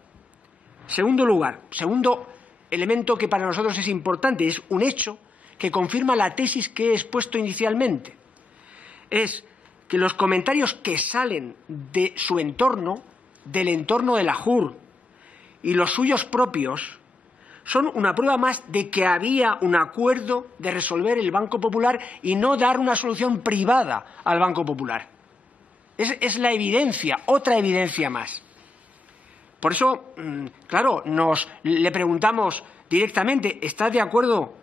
Segundo elemento que para nosotros es importante, es un hecho que confirma la tesis que he expuesto inicialmente, es que los comentarios que salen de su entorno, del entorno de la JUR y los suyos propios, son una prueba más de que había un acuerdo de resolver el Banco Popular y no dar una solución privada al Banco Popular. Es la evidencia, otra evidencia más. Por eso, claro, le preguntamos directamente, ¿está de acuerdo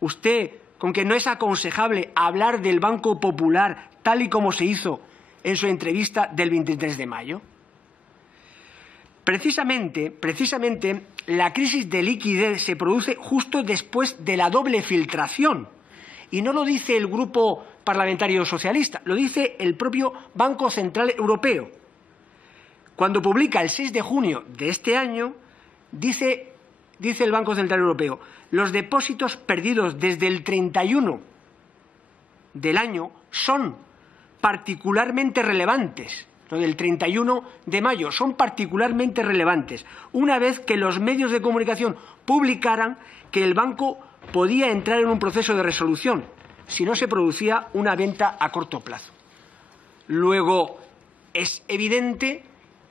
usted con que no es aconsejable hablar del Banco Popular tal y como se hizo en su entrevista del 23 de mayo? Precisamente, la crisis de liquidez se produce justo después de la doble filtración. Y no lo dice el Grupo Parlamentario Socialista, lo dice el propio Banco Central Europeo. Cuando publica el 6 de junio de este año, dice el Banco Central Europeo, los depósitos perdidos desde el 31 del año son particularmente relevantes. Lo del 31 de mayo son particularmente relevantes, una vez que los medios de comunicación publicaran que el banco podía entrar en un proceso de resolución si no se producía una venta a corto plazo. Luego, es evidente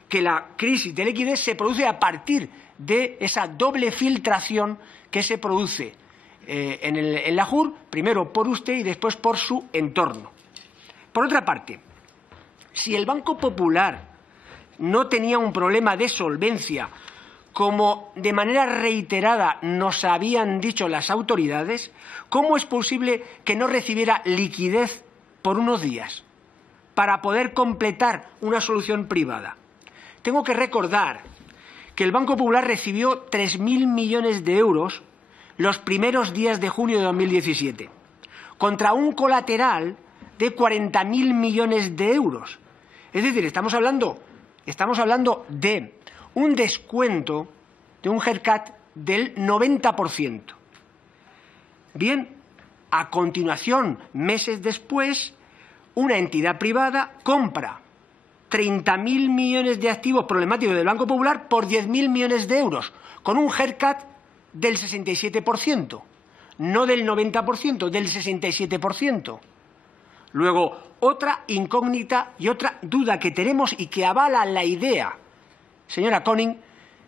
que la crisis de liquidez se produce a partir de esa doble filtración que se produce en la JUR, primero por usted y después por su entorno. Por otra parte, si el Banco Popular no tenía un problema de solvencia, como de manera reiterada nos habían dicho las autoridades, ¿cómo es posible que no recibiera liquidez por unos días para poder completar una solución privada? Tengo que recordar que el Banco Popular recibió 3.000 millones de euros los primeros días de junio de 2017, contra un colateral de 40.000 millones de euros. Es decir, estamos hablando de un descuento, de un haircut del 90%. Bien, a continuación, meses después, una entidad privada compra 30.000 millones de activos problemáticos del Banco Popular por 10.000 millones de euros, con un haircut del 67%, no del 90%, del 67%. Luego, otra incógnita y otra duda que tenemos y que avala la idea, señora König,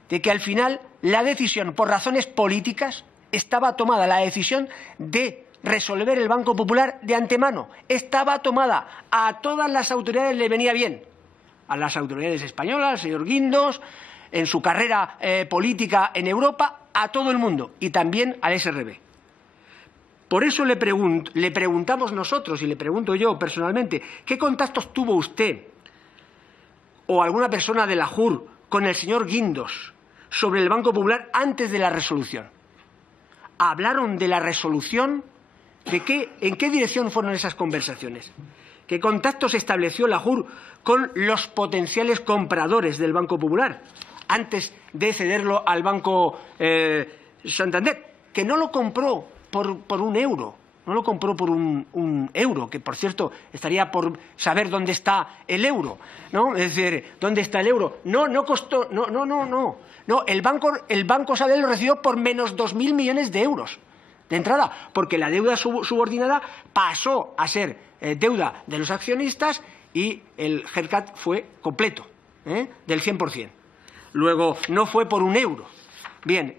de que al final la decisión, por razones políticas, estaba tomada, la decisión de resolver el Banco Popular de antemano. Estaba tomada. A todas las autoridades le venía bien. A las autoridades españolas, al señor Guindos, en su carrera política en Europa, a todo el mundo y también al SRB. Por eso le preguntamos nosotros, y le pregunto yo personalmente, ¿qué contactos tuvo usted o alguna persona de la JUR con el señor Guindos sobre el Banco Popular antes de la resolución? ¿Hablaron de la resolución? ¿En qué dirección fueron esas conversaciones? ¿Qué contactos estableció la JUR con los potenciales compradores del Banco Popular antes de cederlo al Banco Santander, que no lo compró por un euro, no lo compró por un euro, que por cierto estaría por saber dónde está el euro, ¿no? Es decir, ¿dónde está el euro? No costó, no, el Banco Sabadell lo recibió por menos 2.000 millones de euros de entrada, porque la deuda subordinada pasó a ser deuda de los accionistas y el haircut fue completo, del 100%. Luego, no fue por un euro. Bien,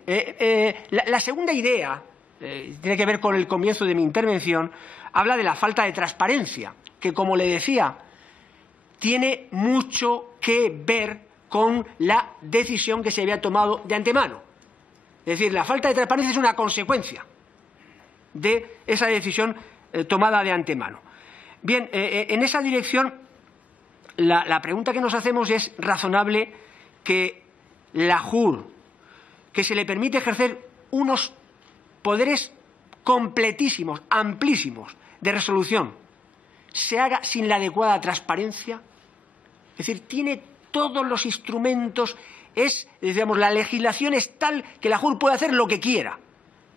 la segunda idea tiene que ver con el comienzo de mi intervención, habla de la falta de transparencia, que como le decía, tiene mucho que ver con la decisión que se había tomado de antemano. Es decir, la falta de transparencia es una consecuencia de esa decisión tomada de antemano. Bien, en esa dirección, la pregunta que nos hacemos es razonable que la JUR, que se le permite ejercer unos poderes completísimos, amplísimos de resolución, se haga sin la adecuada transparencia. Es decir, tiene todos los instrumentos, digamos, la legislación es tal que la JUR puede hacer lo que quiera.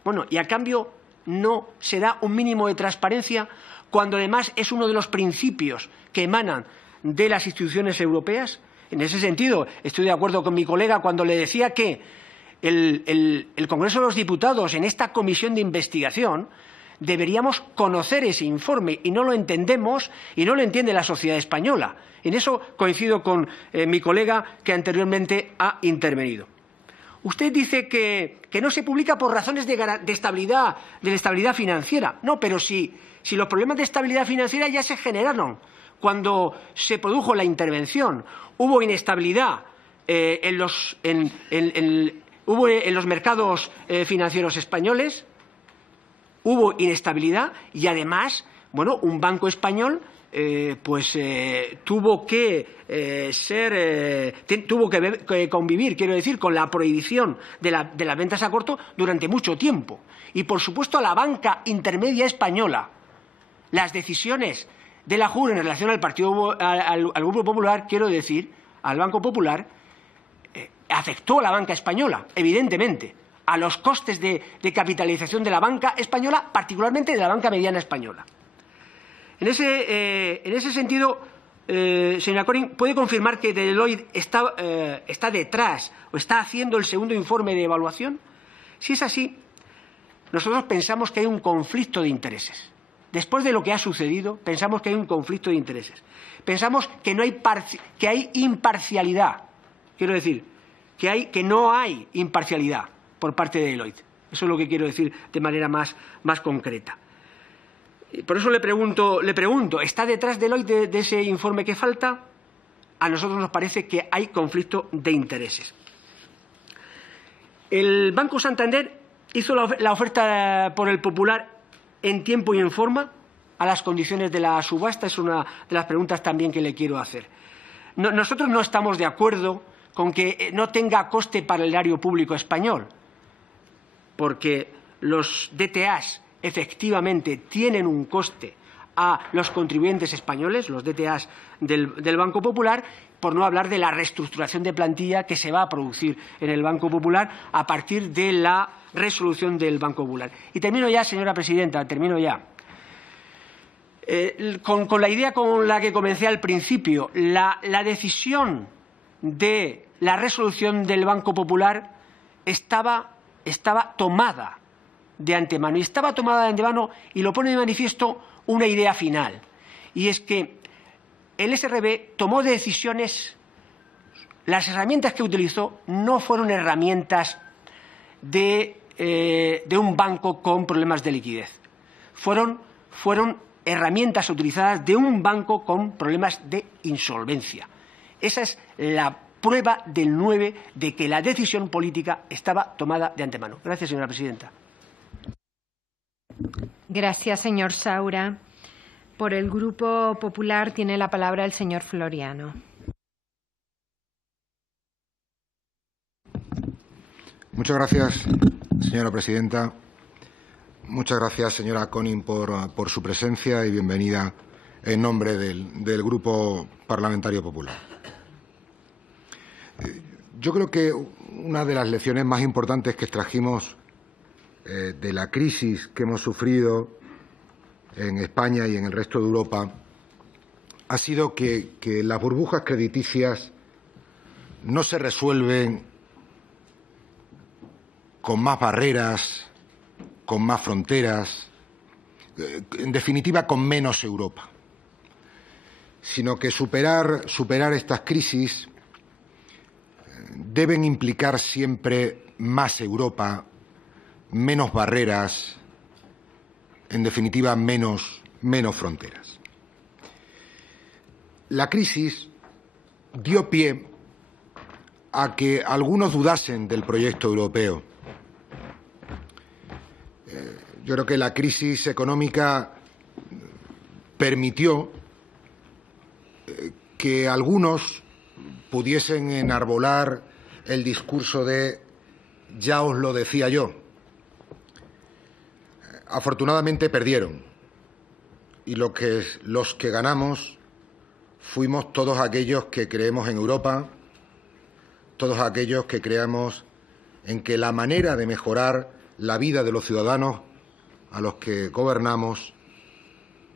Bueno, y a cambio no se da un mínimo de transparencia, cuando además es uno de los principios que emanan de las instituciones europeas. En ese sentido, estoy de acuerdo con mi colega cuando le decía que el Congreso de los Diputados, en esta comisión de investigación, deberíamos conocer ese informe, y no lo entendemos y no lo entiende la sociedad española. En eso coincido con mi colega que anteriormente ha intervenido. Usted dice que no se publica por razones de estabilidad financiera. No, pero si los problemas de estabilidad financiera ya se generaron cuando se produjo la intervención. Hubo inestabilidad en los mercados financieros españoles, hubo inestabilidad y además, bueno, un banco español tuvo que convivir, quiero decir, con la prohibición de las ventas a corto durante mucho tiempo. Y, por supuesto, a la banca intermedia española, las decisiones de la JUR en relación al Grupo Popular, quiero decir, al Banco Popular, afectó a la banca española, evidentemente, a los costes de capitalización de la banca española, particularmente de la banca mediana española. En ese sentido, señora König, ¿puede confirmar que Deloitte está detrás o está haciendo el segundo informe de evaluación? Si es así, nosotros pensamos que hay un conflicto de intereses. Después de lo que ha sucedido, pensamos que hay un conflicto de intereses. Pensamos que hay imparcialidad. Quiero decir, que no hay imparcialidad por parte de Deloitte. Eso es lo que quiero decir de manera más concreta. Por eso le pregunto, ¿está detrás Deloitte de ese informe que falta? A nosotros nos parece que hay conflicto de intereses. El Banco Santander hizo la oferta por el Popular en tiempo y en forma a las condiciones de la subasta. Es una de las preguntas también que le quiero hacer. Nosotros no estamos de acuerdo con que no tenga coste para el erario público español, porque los DTAs efectivamente tienen un coste a los contribuyentes españoles, los DTAs del Banco Popular, por no hablar de la reestructuración de plantilla que se va a producir en el Banco Popular a partir de la resolución del Banco Popular. Y termino ya, señora presidenta, termino ya. Con la idea con la que comencé al principio, la decisión de la resolución del Banco Popular estaba tomada de antemano. Y estaba tomada de antemano y lo pone de manifiesto una idea final. Y es que el SRB tomó decisiones, las herramientas que utilizó no fueron herramientas de un banco con problemas de liquidez. Fueron herramientas utilizadas de un banco con problemas de insolvencia. Esa es la prueba del 9 de que la decisión política estaba tomada de antemano. Gracias, señora presidenta. Gracias, señor Saura. Por el Grupo Popular tiene la palabra el señor Floriano. Muchas gracias, señora presidenta. Muchas gracias, señora König, por su presencia y bienvenida en nombre del Grupo Parlamentario Popular. Yo creo que una de las lecciones más importantes que extrajimos de la crisis que hemos sufrido en España y en el resto de Europa ha sido que las burbujas crediticias no se resuelven con más barreras, con más fronteras, en definitiva con menos Europa, sino que superar estas crisis deben implicar siempre más Europa, menos barreras, en definitiva menos fronteras. la crisis dio pie a que algunos dudasen del proyecto europeo. Yo creo que la crisis económica permitió que algunos pudiesen enarbolar el discurso de «ya os lo decía yo». Afortunadamente perdieron, y los que ganamos fuimos todos aquellos que creemos en Europa, todos aquellos que creemos en que la manera de mejorar la vida de los ciudadanos a los que gobernamos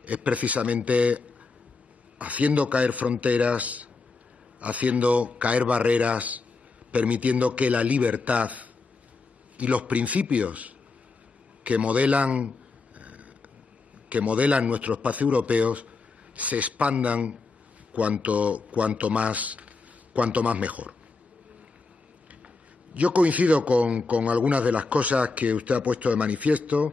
es precisamente haciendo caer fronteras, haciendo caer barreras, permitiendo que la libertad y los principios que modelan nuestro espacio europeo se expandan cuanto más mejor. Yo coincido con algunas de las cosas que usted ha puesto de manifiesto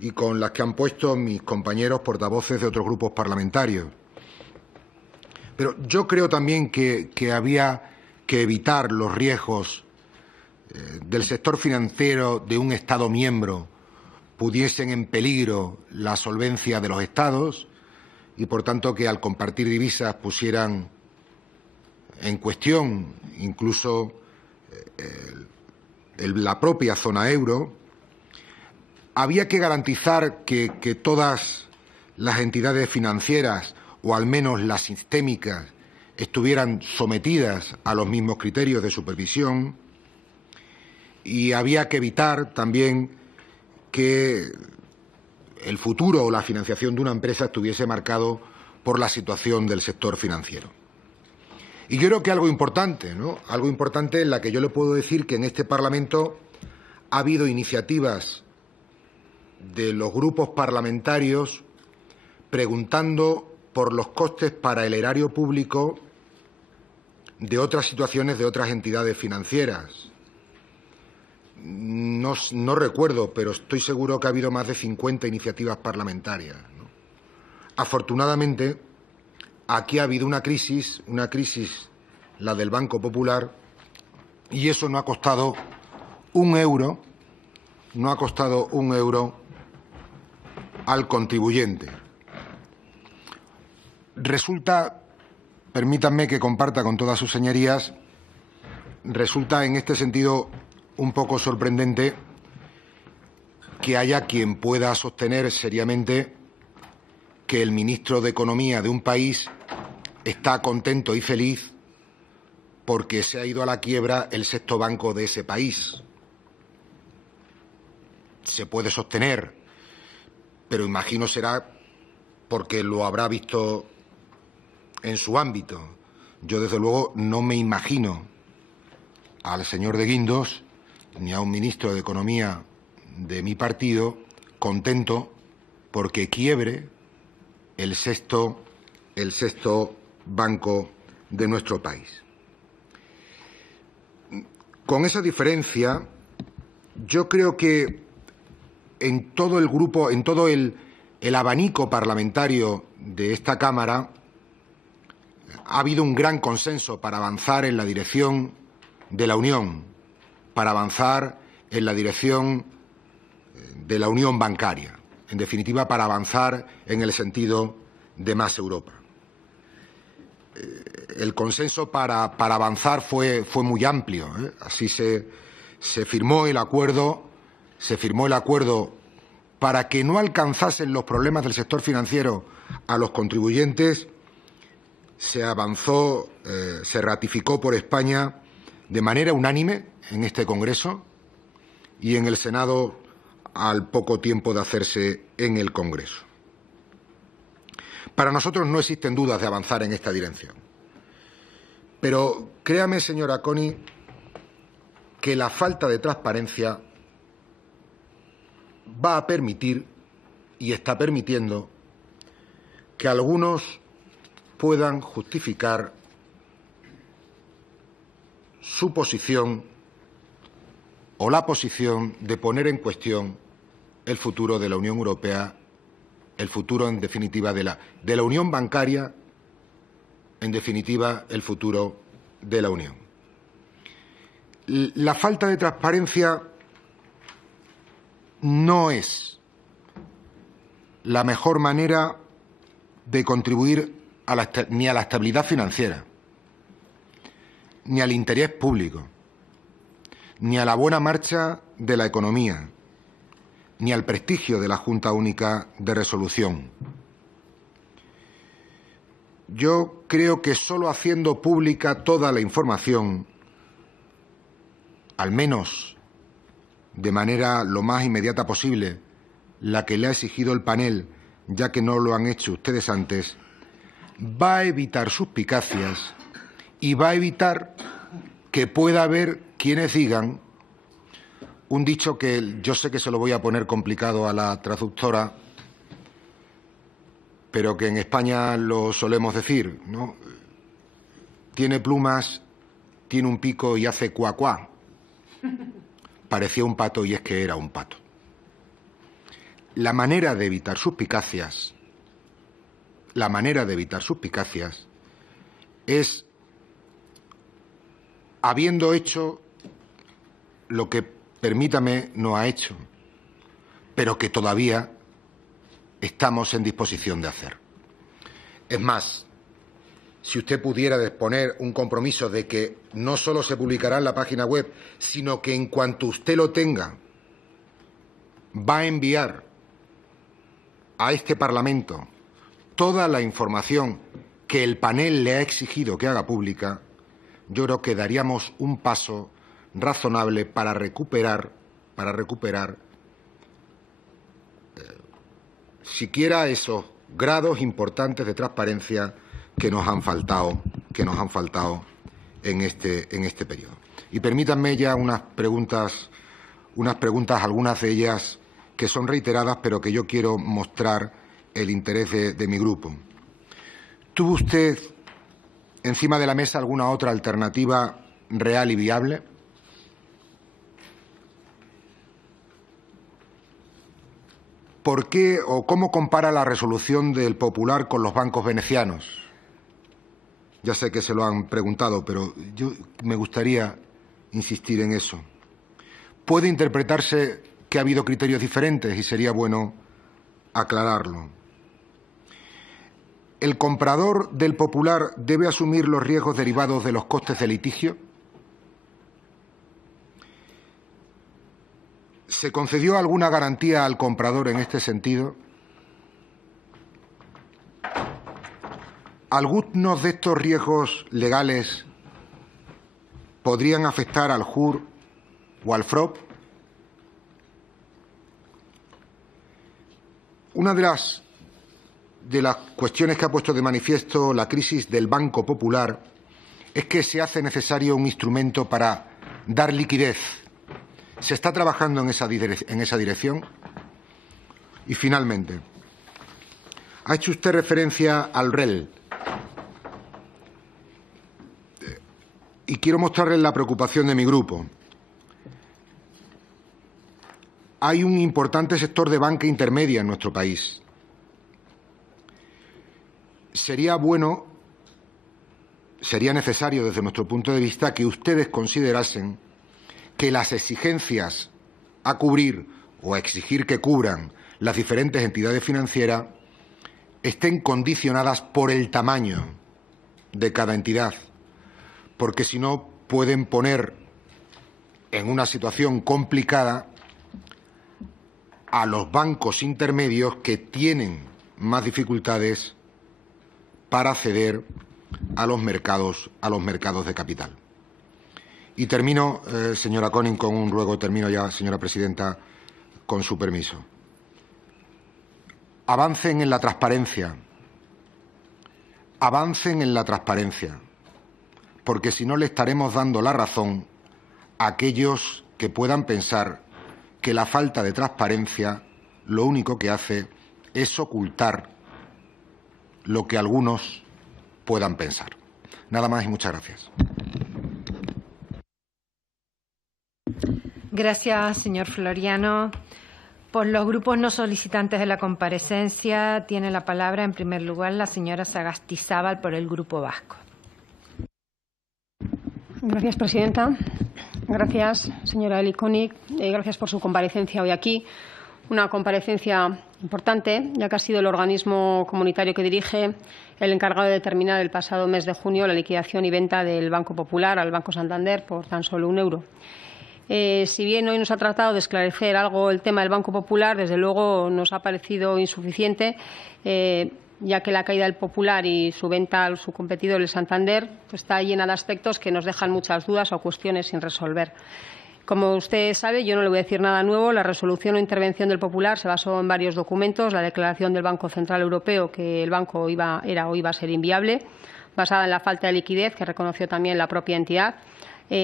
y con las que han puesto mis compañeros portavoces de otros grupos parlamentarios. Pero yo creo también que había que evitar los riesgos del sector financiero de un Estado miembro pudiesen en peligro la solvencia de los Estados y, por tanto, que al compartir divisas pusieran en cuestión incluso la propia zona euro. Había que garantizar que todas las entidades financieras, o al menos las sistémicas, estuvieran sometidas a los mismos criterios de supervisión, y había que evitar también que el futuro o la financiación de una empresa estuviese marcado por la situación del sector financiero. Y yo creo que algo importante, ¿no? Algo importante en la que yo le puedo decir que en este Parlamento ha habido iniciativas de los grupos parlamentarios preguntando por los costes para el erario público de otras situaciones de otras entidades financieras. No recuerdo, pero estoy seguro que ha habido más de 50 iniciativas parlamentarias, ¿no? Afortunadamente, aquí ha habido una crisis, la del Banco Popular, y eso no ha costado un euro al contribuyente. Resulta, permítanme que comparta con todas sus señorías, resulta en este sentido un poco sorprendente que haya quien pueda sostener seriamente que el ministro de Economía de un país está contento y feliz porque se ha ido a la quiebra el sexto banco de ese país. Se puede sostener, pero imagino será porque lo habrá visto en su ámbito. Yo, desde luego, no me imagino al señor de Guindos ni a un ministro de Economía de mi partido contento porque quiebre el sexto banco de nuestro país. Con esa diferencia, yo creo que en todo el grupo, en todo el abanico parlamentario de esta Cámara, ha habido un gran consenso para avanzar en la dirección de la Unión, para avanzar en la dirección de la unión bancaria, en definitiva, para avanzar en el sentido de más Europa. El consenso para avanzar fue muy amplio, ¿eh? Así se firmó el acuerdo, para que no alcanzasen los problemas del sector financiero a los contribuyentes. Se avanzó, se ratificó por España de manera unánime en este Congreso y en el Senado al poco tiempo de hacerse en el Congreso. Para nosotros no existen dudas de avanzar en esta dirección. Pero créame, señora König, que la falta de transparencia va a permitir, y está permitiendo, que algunos puedan justificar su posición o la posición de poner en cuestión el futuro de la Unión Europea, el futuro, en definitiva, de la unión bancaria en definitiva, el futuro de la Unión. La falta de transparencia no es la mejor manera de contribuir ni a la estabilidad financiera, ni al interés público, ni a la buena marcha de la economía, ni al prestigio de la Junta Única de Resolución. Yo creo que solo haciendo pública toda la información, al menos de manera lo más inmediata posible, la que le ha exigido el panel, ya que no lo han hecho ustedes antes, va a evitar suspicacias y va a evitar que pueda haber quienes digan un dicho que yo sé que se lo voy a poner complicado a la traductora, pero que en España lo solemos decir, ¿no? Tiene plumas, tiene un pico y hace cuá cuá. Parecía un pato y es que era un pato. La manera de evitar suspicacias, es habiendo hecho lo que, permítame, no ha hecho, pero que todavía estamos en disposición de hacer. Es más, si usted pudiera disponer un compromiso de que no solo se publicará en la página web, sino que en cuanto usted lo tenga, va a enviar a este Parlamento toda la información que el panel le ha exigido que haga pública, yo creo que daríamos un paso razonable para recuperar siquiera esos grados importantes de transparencia que nos han faltado en este periodo. Y permítanme ya unas preguntas, algunas de ellas que son reiteradas, pero que yo quiero mostrar el interés de mi grupo. ¿Tuvo usted encima de la mesa alguna otra alternativa real y viable? ¿Por qué o cómo compara la resolución del Popular con los bancos venecianos? Ya sé que se lo han preguntado, pero yo me gustaría insistir en eso. Puede interpretarse que ha habido criterios diferentes y sería bueno aclararlo. ¿El comprador del Popular debe asumir los riesgos derivados de los costes de litigio? ¿Se concedió alguna garantía al comprador en este sentido? ¿Algunos de estos riesgos legales podrían afectar al JUR o al FROP? Una de las cuestiones que ha puesto de manifiesto la crisis del Banco Popular es que se hace necesario un instrumento para dar liquidez. ¿Se está trabajando en esa dirección? Y finalmente, ha hecho usted referencia al REL. Y quiero mostrarles la preocupación de mi grupo. Hay un importante sector de banca intermedia en nuestro país. Sería necesario desde nuestro punto de vista que ustedes considerasen que las exigencias a cubrir o a exigir que cubran las diferentes entidades financieras estén condicionadas por el tamaño de cada entidad, porque si no pueden poner en una situación complicada a los bancos intermedios que tienen más dificultades para acceder a los mercados de capital. Y termino, señora König, con un ruego. Termino ya, señora presidenta, con su permiso. Avancen en la transparencia. Avancen en la transparencia, porque si no le estaremos dando la razón a aquellos que puedan pensar que la falta de transparencia lo único que hace es ocultar lo que algunos puedan pensar. Nada más y muchas gracias. Gracias, señor Floriano. Por los grupos no solicitantes de la comparecencia, tiene la palabra en primer lugar la señora Sagastizabal por el Grupo Vasco. Gracias, presidenta. Gracias, señora Elke König. Gracias por su comparecencia hoy aquí. Una comparecencia importante, ya que ha sido el organismo comunitario que dirige el encargado de determinar el pasado mes de junio la liquidación y venta del Banco Popular al Banco Santander por tan solo €1. Si bien hoy nos ha tratado de esclarecer algo el tema del Banco Popular, desde luego nos ha parecido insuficiente, ya que la caída del Popular y su venta a su competidor, el Santander, está llena de aspectos que nos dejan muchas dudas o cuestiones sin resolver. Como usted sabe, yo no le voy a decir nada nuevo. La resolución o intervención del Popular se basó en varios documentos. La declaración del Banco Central Europeo, que el banco iba a ser inviable, basada en la falta de liquidez, que reconoció también la propia entidad,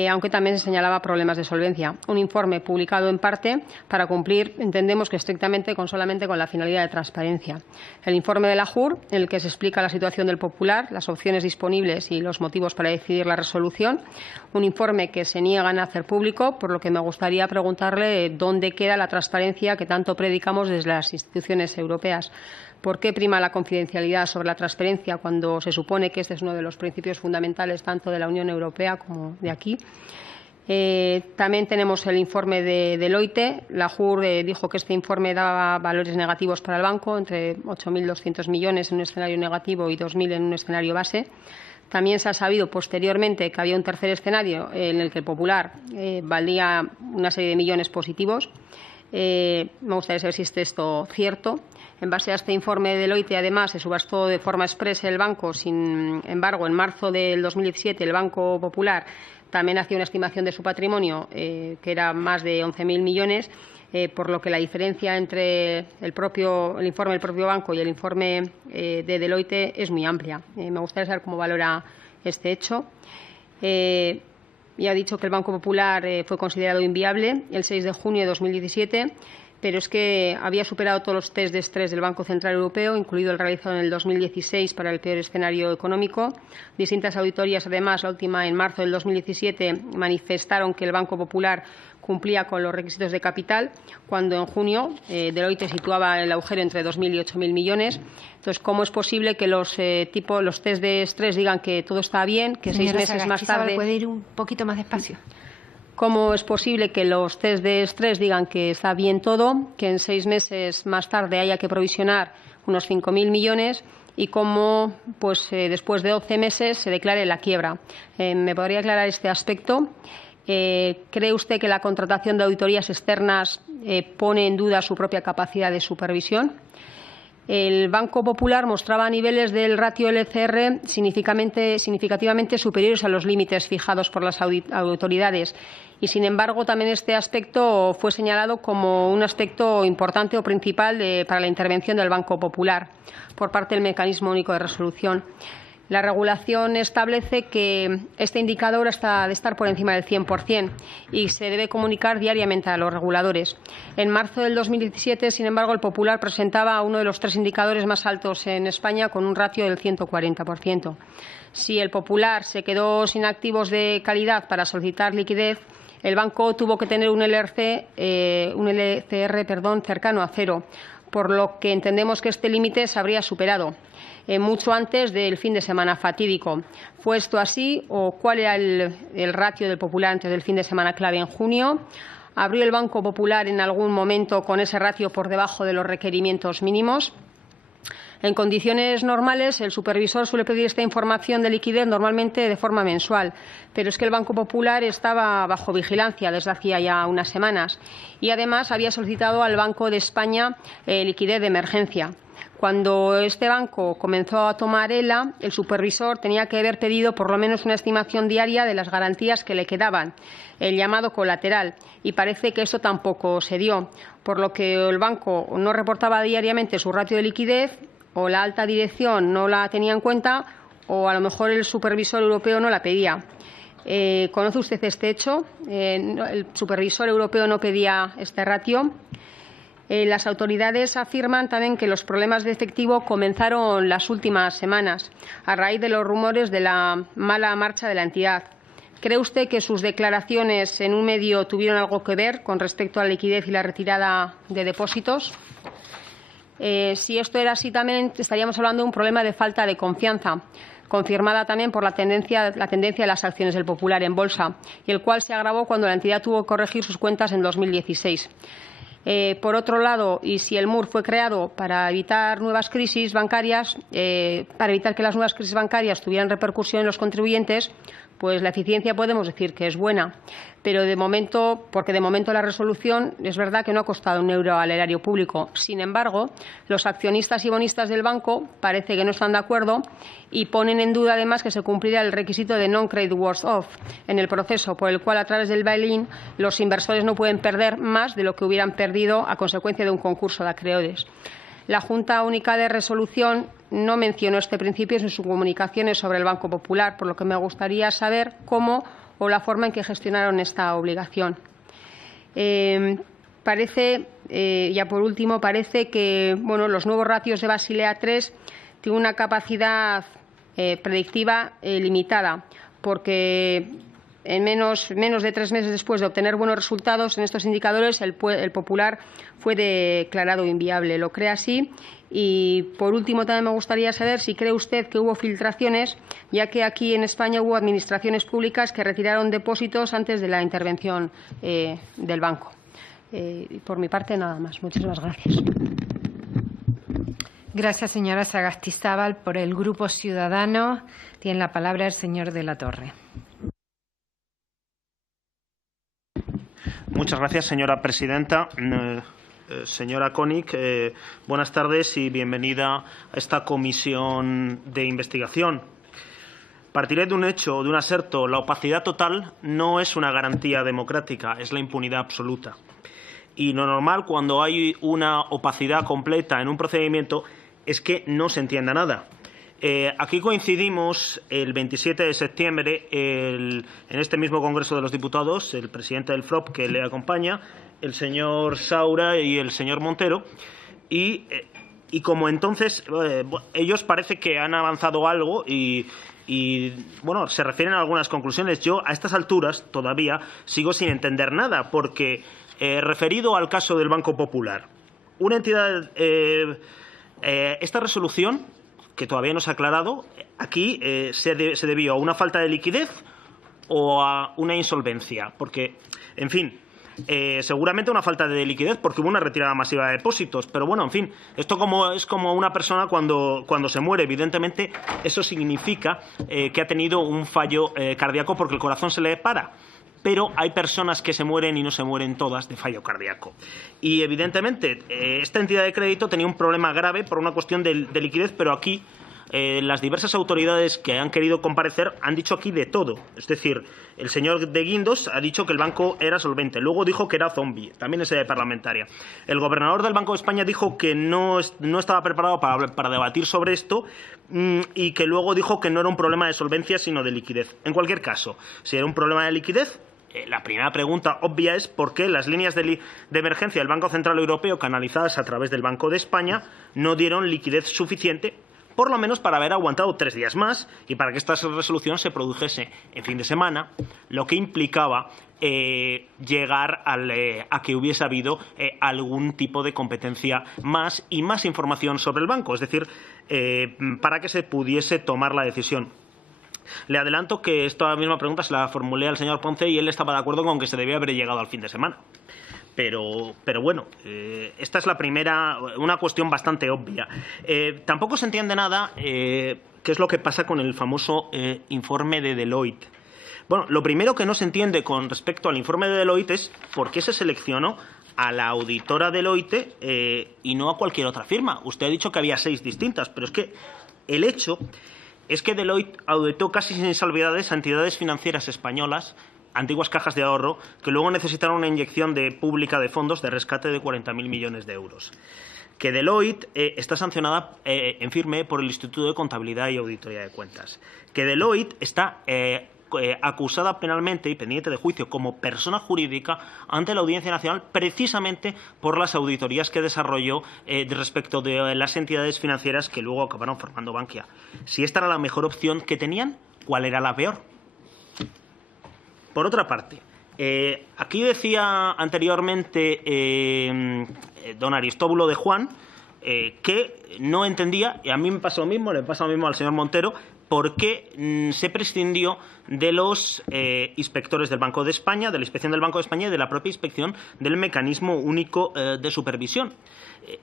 aunque también se señalaba problemas de solvencia. Un informe publicado en parte para cumplir, entendemos que estrictamente solamente con la finalidad de transparencia. El informe de la JUR, en el que se explica la situación del Popular, las opciones disponibles y los motivos para decidir la resolución. Un informe que se niegan a hacer público, por lo que me gustaría preguntarle dónde queda la transparencia que tanto predicamos desde las instituciones europeas. ¿Por qué prima la confidencialidad sobre la transparencia cuando se supone que este es uno de los principios fundamentales tanto de la Unión Europea como de aquí? También tenemos el informe de Deloitte. La JUR dijo que este informe daba valores negativos para el banco, entre 8.200 millones en un escenario negativo y 2.000 en un escenario base. También se ha sabido posteriormente que había un tercer escenario en el que el Popular valía una serie de millones positivos. Me gustaría saber si es esto cierto. En base a este informe de Deloitte, además, se subastó de forma expresa el banco. Sin embargo, en marzo del 2017, el Banco Popular también hacía una estimación de su patrimonio, que era más de 11.000 millones, por lo que la diferencia entre el informe del propio banco y el informe de Deloitte es muy amplia. Me gustaría saber cómo valora este hecho. Ya ha dicho que el Banco Popular fue considerado inviable el 6 de junio de 2017, pero es que había superado todos los test de estrés del Banco Central Europeo, incluido el realizado en el 2016 para el peor escenario económico. Distintas auditorías, además, la última en marzo del 2017, manifestaron que el Banco Popular cumplía con los requisitos de capital, cuando en junio Deloitte situaba el agujero entre 2.000 y 8.000 millones. Entonces, ¿cómo es posible que los test de estrés digan que todo está bien, que Señora 6 meses más tarde... ¿Puede ir un poquito más despacio? ¿Cómo es posible que los test de estrés digan que está bien todo, que en 6 meses más tarde haya que provisionar unos 5.000 millones y cómo después de 12 meses se declare la quiebra? ¿Me podría aclarar este aspecto? ¿Cree usted que la contratación de auditorías externas pone en duda su propia capacidad de supervisión? El Banco Popular mostraba niveles del ratio LCR significativamente superiores a los límites fijados por las autoridades y, sin embargo, también este aspecto fue señalado como un aspecto importante o principal para la intervención del Banco Popular por parte del Mecanismo Único de Resolución. La regulación establece que este indicador está de estar por encima del 100% y se debe comunicar diariamente a los reguladores. En marzo del 2017, sin embargo, el Popular presentaba uno de los 3 indicadores más altos en España con un ratio del 140%. Si el Popular se quedó sin activos de calidad para solicitar liquidez, el banco tuvo que tener un LCR cercano a 0, por lo que entendemos que este límite se habría superado mucho antes del fin de semana fatídico. ¿Fue esto así o cuál era el ratio del Popular antes del fin de semana clave en junio? ¿Abrió el Banco Popular en algún momento con ese ratio por debajo de los requerimientos mínimos? En condiciones normales, el supervisor suele pedir esta información de liquidez normalmente de forma mensual, pero es que el Banco Popular estaba bajo vigilancia desde hacía ya unas semanas y, además, había solicitado al Banco de España liquidez de emergencia. Cuando este banco comenzó a tomar ELA, el supervisor tenía que haber pedido por lo menos una estimación diaria de las garantías que le quedaban, el llamado colateral, y parece que eso tampoco se dio, por lo que el banco no reportaba diariamente su ratio de liquidez, o la alta dirección no la tenía en cuenta, o a lo mejor el supervisor europeo no la pedía. ¿Conoce usted este hecho? El supervisor europeo no pedía este ratio. Las autoridades afirman también que los problemas de efectivo comenzaron las últimas semanas, a raíz de los rumores de la mala marcha de la entidad. ¿Cree usted que sus declaraciones en un medio tuvieron algo que ver con respecto a la liquidez y la retirada de depósitos? Si esto era así, también estaríamos hablando de un problema de falta de confianza, confirmada también por la tendencia de las acciones del Popular en bolsa, y el cual se agravó cuando la entidad tuvo que corregir sus cuentas en 2016. Por otro lado, y si el MUR fue creado para evitar nuevas crisis bancarias, para evitar que las nuevas crisis bancarias tuvieran repercusión en los contribuyentes, pues la eficiencia podemos decir que es buena, pero porque de momento la resolución es verdad que no ha costado un euro al erario público. Sin embargo, los accionistas y bonistas del banco parece que no están de acuerdo y ponen en duda además que se cumpliera el requisito de non-credit worse off en el proceso, por el cual a través del bail-in los inversores no pueden perder más de lo que hubieran perdido a consecuencia de un concurso de acreedores. La Junta Única de Resolución no mencionó este principio en sus comunicaciones sobre el Banco Popular, por lo que me gustaría saber cómo o la forma en que gestionaron esta obligación. Ya por último, parece que los nuevos ratios de Basilea III tienen una capacidad predictiva limitada, porque en menos de 3 meses después de obtener buenos resultados en estos indicadores, el Popular fue declarado inviable. ¿Lo cree así? Y, por último, también me gustaría saber si cree usted que hubo filtraciones, ya que aquí en España hubo administraciones públicas que retiraron depósitos antes de la intervención del banco. Por mi parte, nada más. Muchísimas gracias. Gracias, señora Sagastizabal. Por el Grupo Ciudadanos tiene la palabra el señor de la Torre. Muchas gracias, señora presidenta. Señora König, buenas tardes y bienvenida a esta comisión de investigación. Partiré de un hecho, de un aserto. La opacidad total no es una garantía democrática, es la impunidad absoluta. Y lo normal cuando hay una opacidad completa en un procedimiento es que no se entienda nada. Aquí coincidimos el 27 de septiembre en este mismo Congreso de los Diputados, el presidente del FROP que le acompaña, el señor Saura y el señor Montero, y como entonces ellos parece que han avanzado algo y se refieren a algunas conclusiones. Yo a estas alturas todavía sigo sin entender nada, porque referido al caso del Banco Popular, una entidad, esta resolución que todavía no se ha aclarado, aquí se debió a una falta de liquidez o a una insolvencia, porque, en fin, seguramente una falta de liquidez porque hubo una retirada masiva de depósitos, pero bueno, en fin, esto es como una persona cuando se muere, evidentemente eso significa que ha tenido un fallo cardíaco porque el corazón se le para. Pero hay personas que se mueren y no se mueren todas de fallo cardíaco. Y, evidentemente, esta entidad de crédito tenía un problema grave por una cuestión de liquidez, pero aquí las diversas autoridades que han querido comparecer han dicho aquí de todo. Es decir, el señor de Guindos ha dicho que el banco era solvente, luego dijo que era zombie, también es parlamentaria. El gobernador del Banco de España dijo que no estaba preparado para debatir sobre esto y que luego dijo que no era un problema de solvencia sino de liquidez. En cualquier caso, si era un problema de liquidez, la primera pregunta obvia es por qué las líneas de emergencia del Banco Central Europeo canalizadas a través del Banco de España no dieron liquidez suficiente, por lo menos para haber aguantado 3 días más y para que esta resolución se produjese en fin de semana, lo que implicaba llegar a que hubiese habido algún tipo de competencia más y más información sobre el banco, es decir, para que se pudiese tomar la decisión. Le adelanto que esta misma pregunta se la formulé al señor Ponce y él estaba de acuerdo con que se debía haber llegado al fin de semana. Pero bueno, esta es la primera, una cuestión bastante obvia. Tampoco se entiende nada qué es lo que pasa con el famoso informe de Deloitte. Bueno, lo primero que no se entiende con respecto al informe de Deloitte es por qué se seleccionó a la auditora Deloitte y no a cualquier otra firma. Usted ha dicho que había 6 distintas, pero es que el hecho es que Deloitte auditó casi sin salvedades a entidades financieras españolas, antiguas cajas de ahorro, que luego necesitaron una inyección pública de fondos de rescate de 40.000 millones de euros. Que Deloitte está sancionada en firme por el Instituto de Contabilidad y Auditoría de Cuentas. Que Deloitte está acusada penalmente y pendiente de juicio como persona jurídica ante la Audiencia Nacional precisamente por las auditorías que desarrolló respecto de las entidades financieras que luego acabaron formando Bankia. Si esta era la mejor opción que tenían, ¿cuál era la peor? Por otra parte, aquí decía anteriormente don Aristóbulo de Juan que no entendía, y a mí me pasa lo mismo, le pasa lo mismo al señor Montero, por qué se prescindió de los inspectores del Banco de España, de la inspección del Banco de España y de la propia inspección del mecanismo único de supervisión.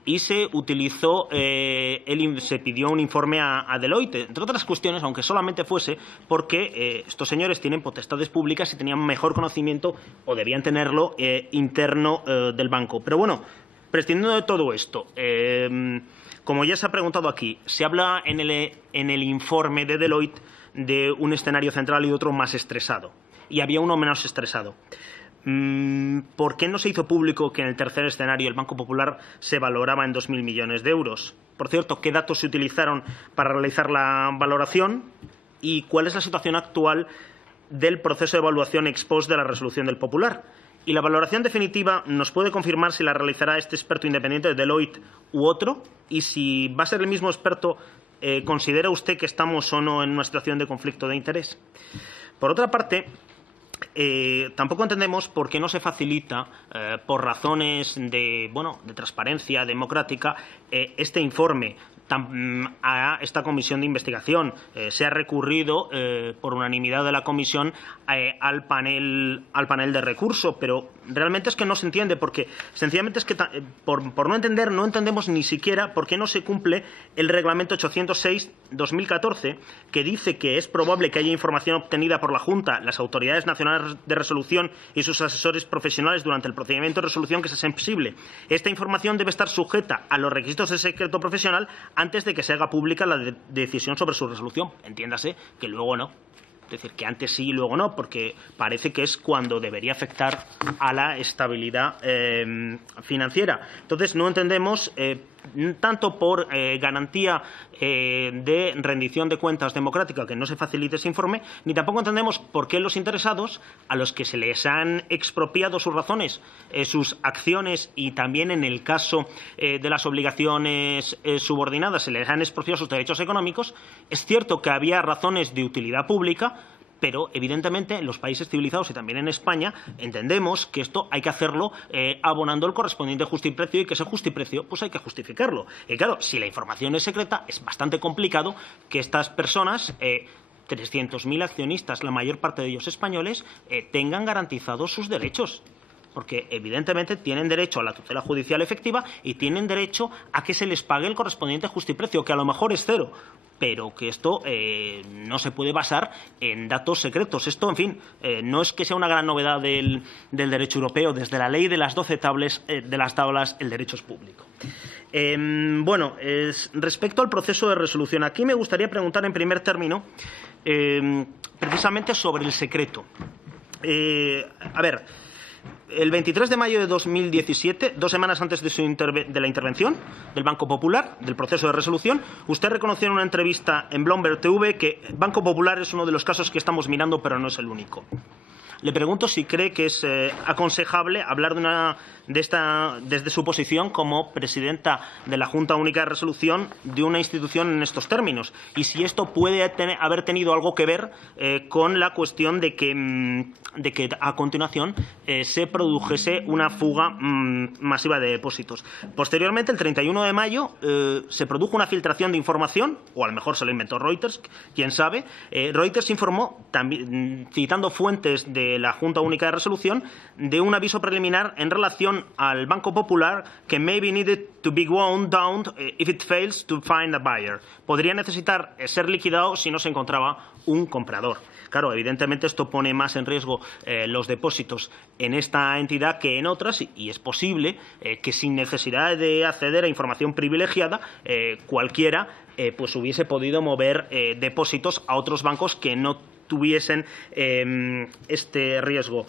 Y se utilizó, se pidió un informe a Deloitte, entre otras cuestiones, aunque solamente fuese porque estos señores tienen potestades públicas y tenían mejor conocimiento, o debían tenerlo, interno del banco. Pero bueno, prescindiendo de todo esto, como ya se ha preguntado aquí, se habla en el informe de Deloitte de un escenario central y otro más estresado, y había uno menos estresado. ¿Por qué no se hizo público que en el tercer escenario el Banco Popular se valoraba en 2.000 millones de euros? Por cierto, ¿qué datos se utilizaron para realizar la valoración? ¿Y cuál es la situación actual del proceso de evaluación ex post de la resolución del Popular? Y la valoración definitiva nos puede confirmar si la realizará este experto independiente de Deloitte u otro, y si va a ser el mismo experto, ¿considera usted que estamos o no en una situación de conflicto de interés? Por otra parte, tampoco entendemos por qué no se facilita, por razones de transparencia democrática, este informe a esta comisión de investigación. Se ha recurrido por unanimidad de la comisión al panel de recurso, pero realmente es que no se entiende, porque sencillamente es que por no entendemos ni siquiera por qué no se cumple el reglamento 806/2014, que dice que es probable que haya información obtenida por la Junta, las autoridades nacionales de resolución y sus asesores profesionales durante el procedimiento de resolución que sea sensible. Esta información debe estar sujeta a los requisitos de secreto profesional antes de que se haga pública la decisión sobre su resolución. Entiéndase que luego no. Es decir, que antes sí y luego no, porque parece que es cuando debería afectar a la estabilidad financiera. Entonces, no entendemos, tanto por garantía de rendición de cuentas democrática, que no se facilite ese informe, ni tampoco entendemos por qué los interesados, a los que se les han expropiado sus razones, sus acciones, y también en el caso de las obligaciones subordinadas se les han expropiado sus derechos económicos. Es cierto que había razones de utilidad pública, pero evidentemente en los países civilizados y también en España entendemos que esto hay que hacerlo abonando el correspondiente justiprecio, y que ese justiprecio pues hay que justificarlo. Y claro, si la información es secreta, es bastante complicado que estas personas, 300.000 accionistas, la mayor parte de ellos españoles, tengan garantizados sus derechos. Porque evidentemente tienen derecho a la tutela judicial efectiva y tienen derecho a que se les pague el correspondiente justiprecio, que a lo mejor es cero, pero que esto no se puede basar en datos secretos. Esto, en fin, no es que sea una gran novedad del derecho europeo. Desde la ley de las 12 tablas, el derecho es público. Respecto al proceso de resolución, aquí me gustaría preguntar en primer término precisamente sobre el secreto. El 23 de mayo de 2017, 2 semanas antes de la intervención del Banco Popular, del proceso de resolución, usted reconoció en una entrevista en Bloomberg TV que Banco Popular es uno de los casos que estamos mirando, pero no es el único. Le pregunto si cree que es aconsejable hablar desde su posición como presidenta de la Junta Única de Resolución de una institución en estos términos, y si esto puede haber tenido algo que ver con la cuestión de que a continuación se produjese una fuga masiva de depósitos. Posteriormente, el 31 de mayo, se produjo una filtración de información, o a lo mejor se lo inventó Reuters, quién sabe. Reuters informó, también, citando fuentes de la Junta Única de Resolución, de un aviso preliminar en relación al Banco Popular que maybe needed to be wound down if it fails to find a buyer. Podría necesitar ser liquidado si no se encontraba un comprador. Claro, evidentemente esto pone más en riesgo los depósitos en esta entidad que en otras, y es posible que sin necesidad de acceder a información privilegiada, cualquiera pues hubiese podido mover depósitos a otros bancos que no tuviesen este riesgo.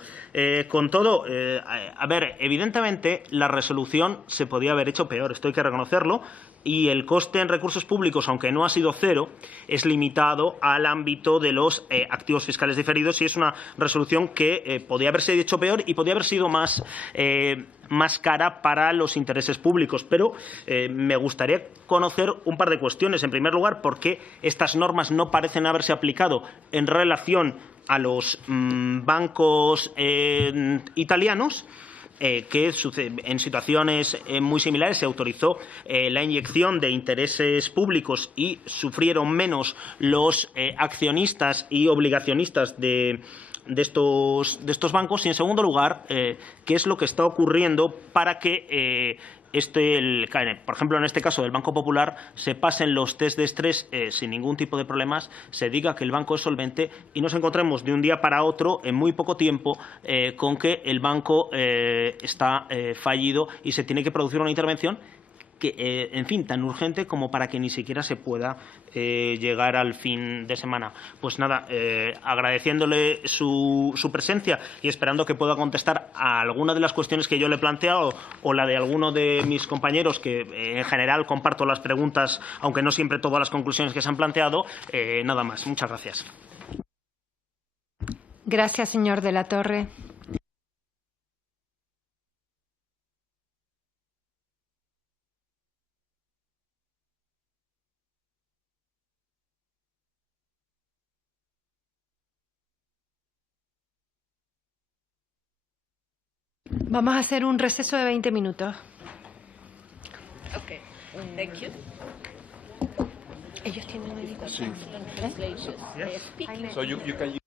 Con todo, evidentemente la resolución se podía haber hecho peor, esto hay que reconocerlo, y el coste en recursos públicos, aunque no ha sido cero, es limitado al ámbito de los activos fiscales diferidos, y es una resolución que podía haberse hecho peor y podía haber sido más cara para los intereses públicos. Pero me gustaría conocer un par de cuestiones. En primer lugar, ¿por qué estas normas no parecen haberse aplicado en relación a los bancos italianos, que en situaciones muy similares se autorizó la inyección de intereses públicos y sufrieron menos los accionistas y obligacionistas de estos bancos. Y, en segundo lugar, qué es lo que está ocurriendo para que por ejemplo, en este caso del Banco Popular, se pasen los test de estrés sin ningún tipo de problemas, se diga que el banco es solvente y nos encontremos de un día para otro, en muy poco tiempo, con que el banco está fallido y se tiene que producir una intervención que, en fin, tan urgente como para que ni siquiera se pueda llegar al fin de semana. Pues nada, agradeciéndole su presencia y esperando que pueda contestar a alguna de las cuestiones que yo le he planteado o la de alguno de mis compañeros, que en general comparto las preguntas, aunque no siempre todas las conclusiones que se han planteado. Nada más. Muchas gracias. Gracias, señor de la Torre. Vamos a hacer un receso de 20 minutos. Okay, thank you. Ellos tienen una invitación. So you can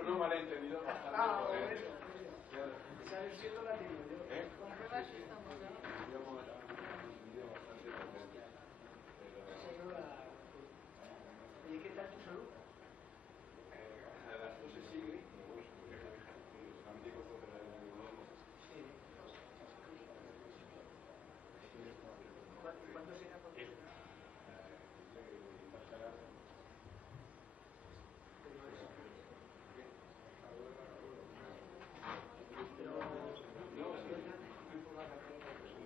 unos malentendidos bastante potentes. ¿Sabes siendo la ¿eh? Con pruebas estamos, ¿no? Bastante potente. ¿Y qué tal tu salud? Las cosas siguen, pero bueno, porque solamente con operar en el mundo. Sí. ¿Cuánto será por qué? Pero no, es que no por la carrera de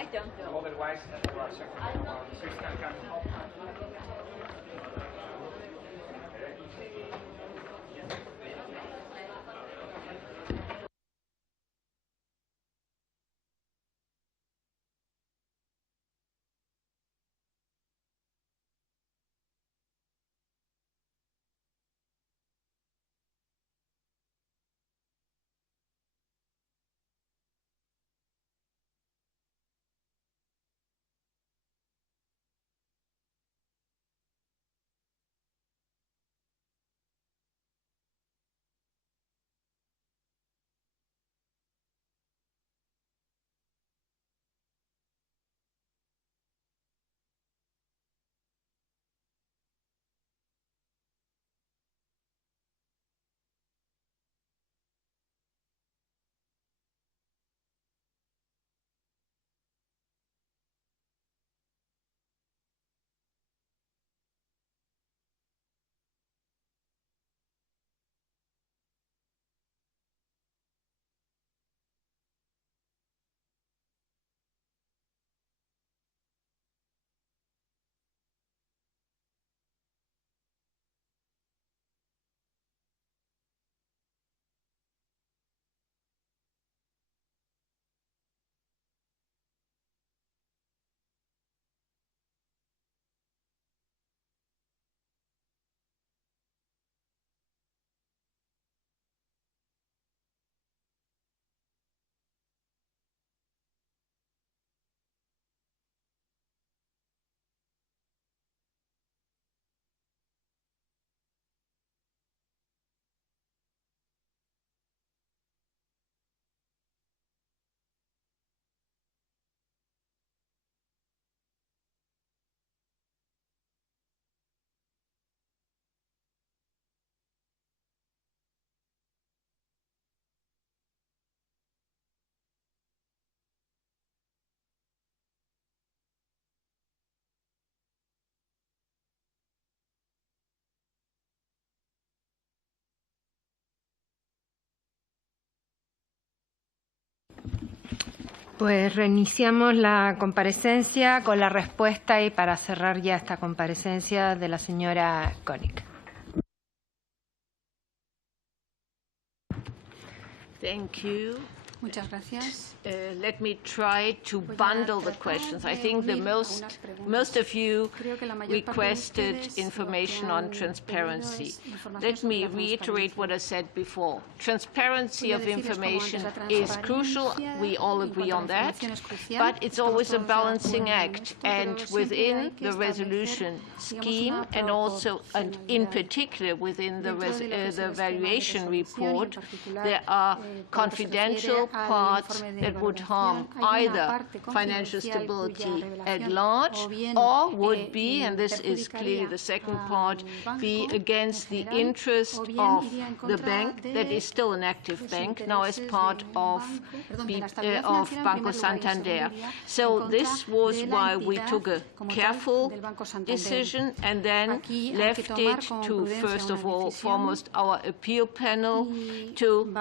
I don't know. Otherwise, Pues reiniciamos la comparecencia con la respuesta y para cerrar ya esta comparecencia de la señora König. Thank you. Muchas gracias. Let me try to bundle the questions. I think most of you requested information on transparency. Let me reiterate what I said before. Transparency of information is crucial. We all agree on that. But it's always a balancing act. And within the resolution scheme and also, and in particular, within the evaluation report, there are confidential parts that would harm either financial stability at large or would be, and this is clearly the second part, be against the interest of the bank that is still an active bank, now as part of Banco Santander. So this was why we took a careful decision and then left it to, first of all, foremost our appeal panel to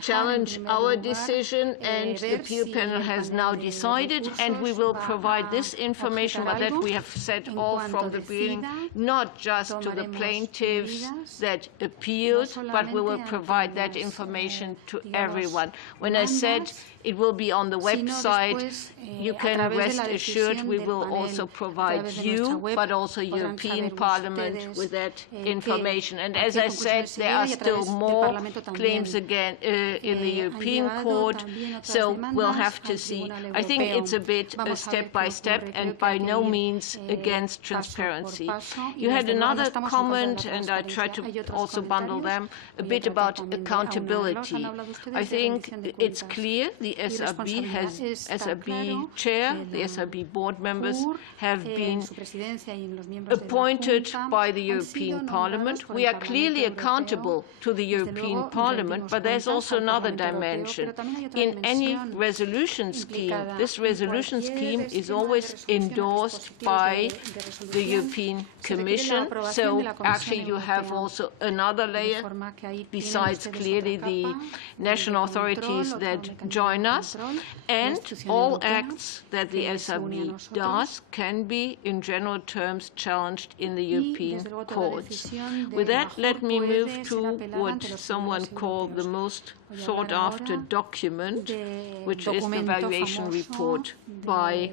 challenge our decision, and the appeal panel has now decided, and we will provide this information, but that we have said all from the beginning, not just to the plaintiffs that appealed, but we will provide that information to everyone. When I said it will be on the website, you can rest assured we will also provide you, but also European Parliament with that information. And as I said, there are still more claims again in the European Court. report. So we'll have to see. I think it's a bit step by step and by no means against transparency. You had another comment, and I tried to also bundle them, a bit about accountability. I think it's clear the SRB chair, the SRB board members have been appointed by the European Parliament. We are clearly accountable to the European Parliament, but there's also another dimension. In any resolution scheme, this resolution scheme is always endorsed by the European Commission. So actually you have also another layer besides clearly the national authorities that join us, and all acts that the SRB does can be in general terms challenged in the European courts. With that, let me move to what someone called the most sought after document, which is the valuation report by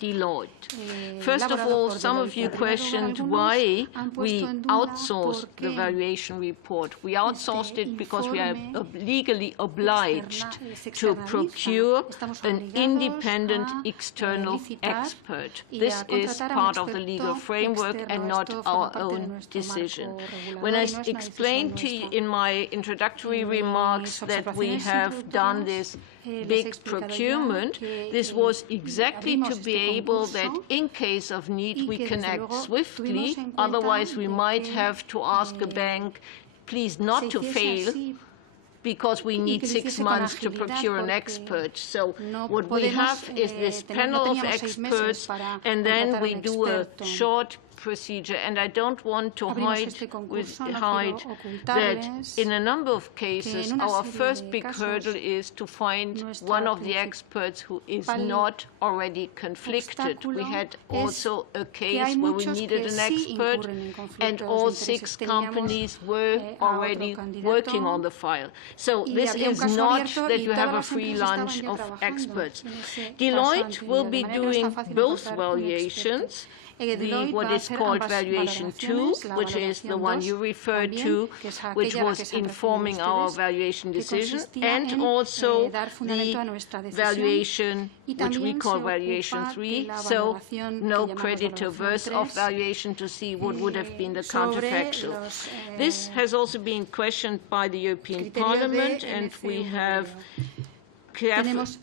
Deloitte. First of all, some of you questioned why we outsourced the valuation report. We outsourced it because we are legally obliged to procure an independent external expert. This is part of the legal framework and not our own decision. When I explained to you in my introductory remarks that we have done this big procurement, this was exactly to be able that in case of need we can act swiftly, otherwise we might have to ask a bank, please not to fail, because we need 6 months to procure an expert. So what we have is this panel of experts, and then we do a short procedure. And I don't want to hide that in a number of cases, our first big hurdle is to find one of the experts who is not already conflicted. We had also a case where we needed an expert, and all 6 companies were already working on the file. So this is not that you have a free lunch of experts. Deloitte will be doing both valuations. What is called Valuation 2, which is the one you referred to, which was informing our valuation decision, and also the valuation, which we call Valuation 3, so no creditor verse of valuation to see what would have been the counterfactual. This has also been questioned by the European Parliament, and we have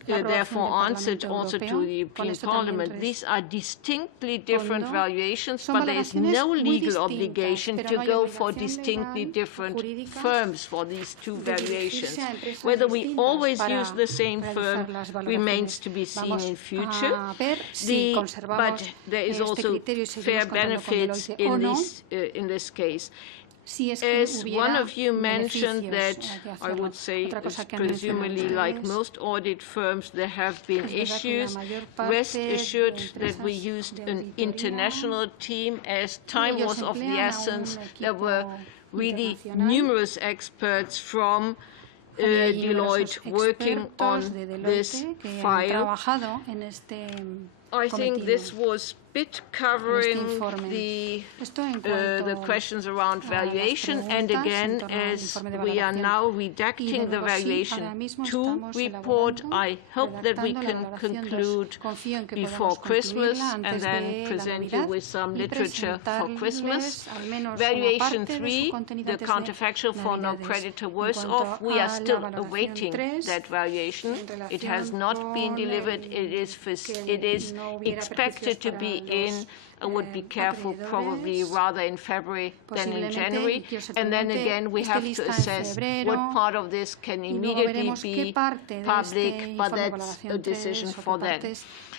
therefore answered also to the European Parliament. These are distinctly different valuations, but there is no legal obligation to go for distinctly different firms for these 2 valuations. Whether we always use the same firm remains to be seen in future. But there is also fair benefits in this case. As one of you mentioned that, I would say, presumably like most audit firms, there have been issues. Rest assured that we used an international team. As time was of the essence, there were really numerous experts from Deloitte working on this file. I think this was bit covering the questions around valuation, and again, as we are now redacting the Valuation 2 report, I hope that we can conclude before Christmas and then present you with some literature for Christmas. Valuation 3, the counterfactual for no creditor worse off, we are still awaiting that valuation. It has not been delivered. It is expected to be in. I would be careful, probably rather in February than in January. And then again, we have to assess what part of this can immediately be public, but that's a decision for them.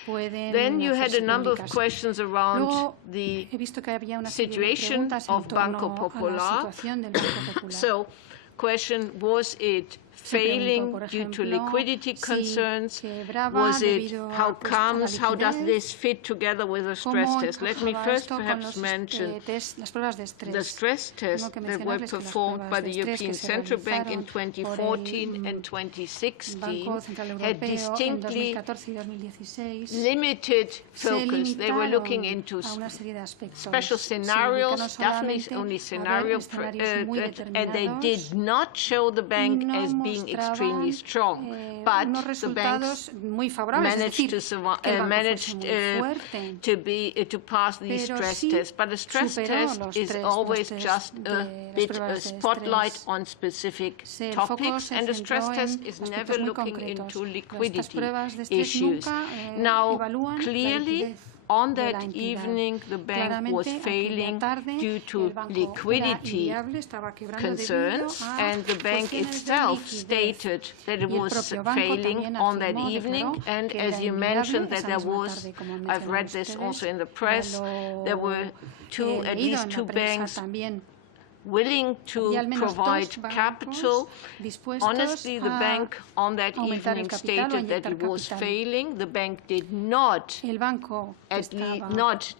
Then you had a number of questions around the situation of Banco Popular. So, question, was it failing due to liquidity concerns? Was it, how comes, how does this fit together with the stress test? Let me first perhaps mention the stress tests that were performed by the European Central Bank in 2014 and 2016 had distinctly limited focus. They were looking into special scenarios, definitely only scenario, and they did not show the bank as being being extremely strong. But the banks managed to pass these stress tests. But a stress test is always just a spotlight on specific topics, and a stress test is never looking into liquidity issues. Now, clearly, on that evening, the bank was failing due to liquidity concerns, and the bank itself stated that it was failing on that evening. And as you mentioned, that there was, I've read this also in the press, there were at least two banks willing to provide capital. Honestly, the bank on that evening stated that it was failing. The bank did not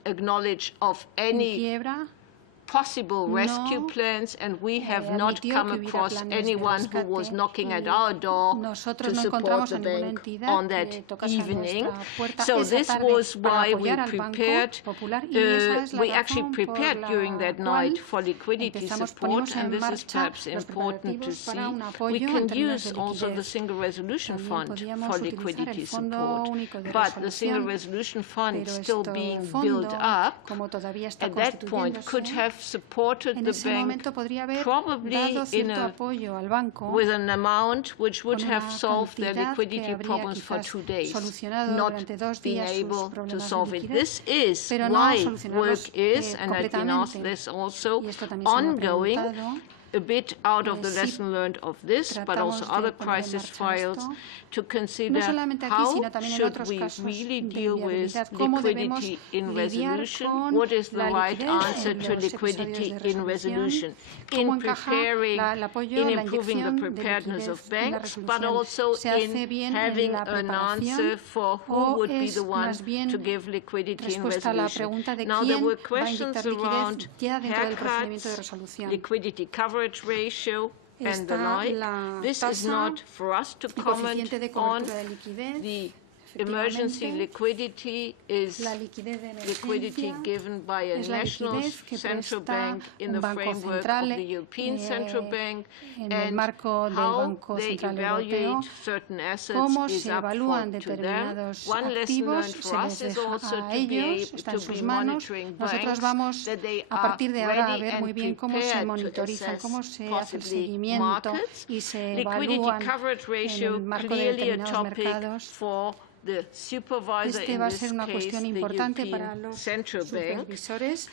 acknowledge of any possible rescue plans, and we have not come across anyone who was knocking at our door to support the bank on that evening. So this was why we prepared, we actually prepared during that night for liquidity support, and this is perhaps important to see. We can use also the Single Resolution Fund for liquidity support, but the Single Resolution Fund still being built up at that point could have supported the bank probably with an amount which would have solved their liquidity problems for 2 days, not being able to solve it. This is why work is, and I've been asked this also, ongoing, a bit out of the lesson learned of this, but also other crisis files, to consider how should we really deal with liquidity in resolution, what is the right answer to liquidity in resolution, in preparing, in improving the preparedness of banks, but also in having an answer for who would be the one to give liquidity in resolution. Now, there were questions around haircuts, liquidity coverage ratio, and the like. This is not for us to comment on. The emergency liquidity is liquidity given by a national central bank in the framework of the European Central Bank, and how they evaluate certain assets is up to them. One lesson learned for us is also to be monitoring banks, that they are ready and prepared to assess possibly markets. Liquidity coverage ratio, clearly a topic for the supervisor, in this case, the European Central Bank.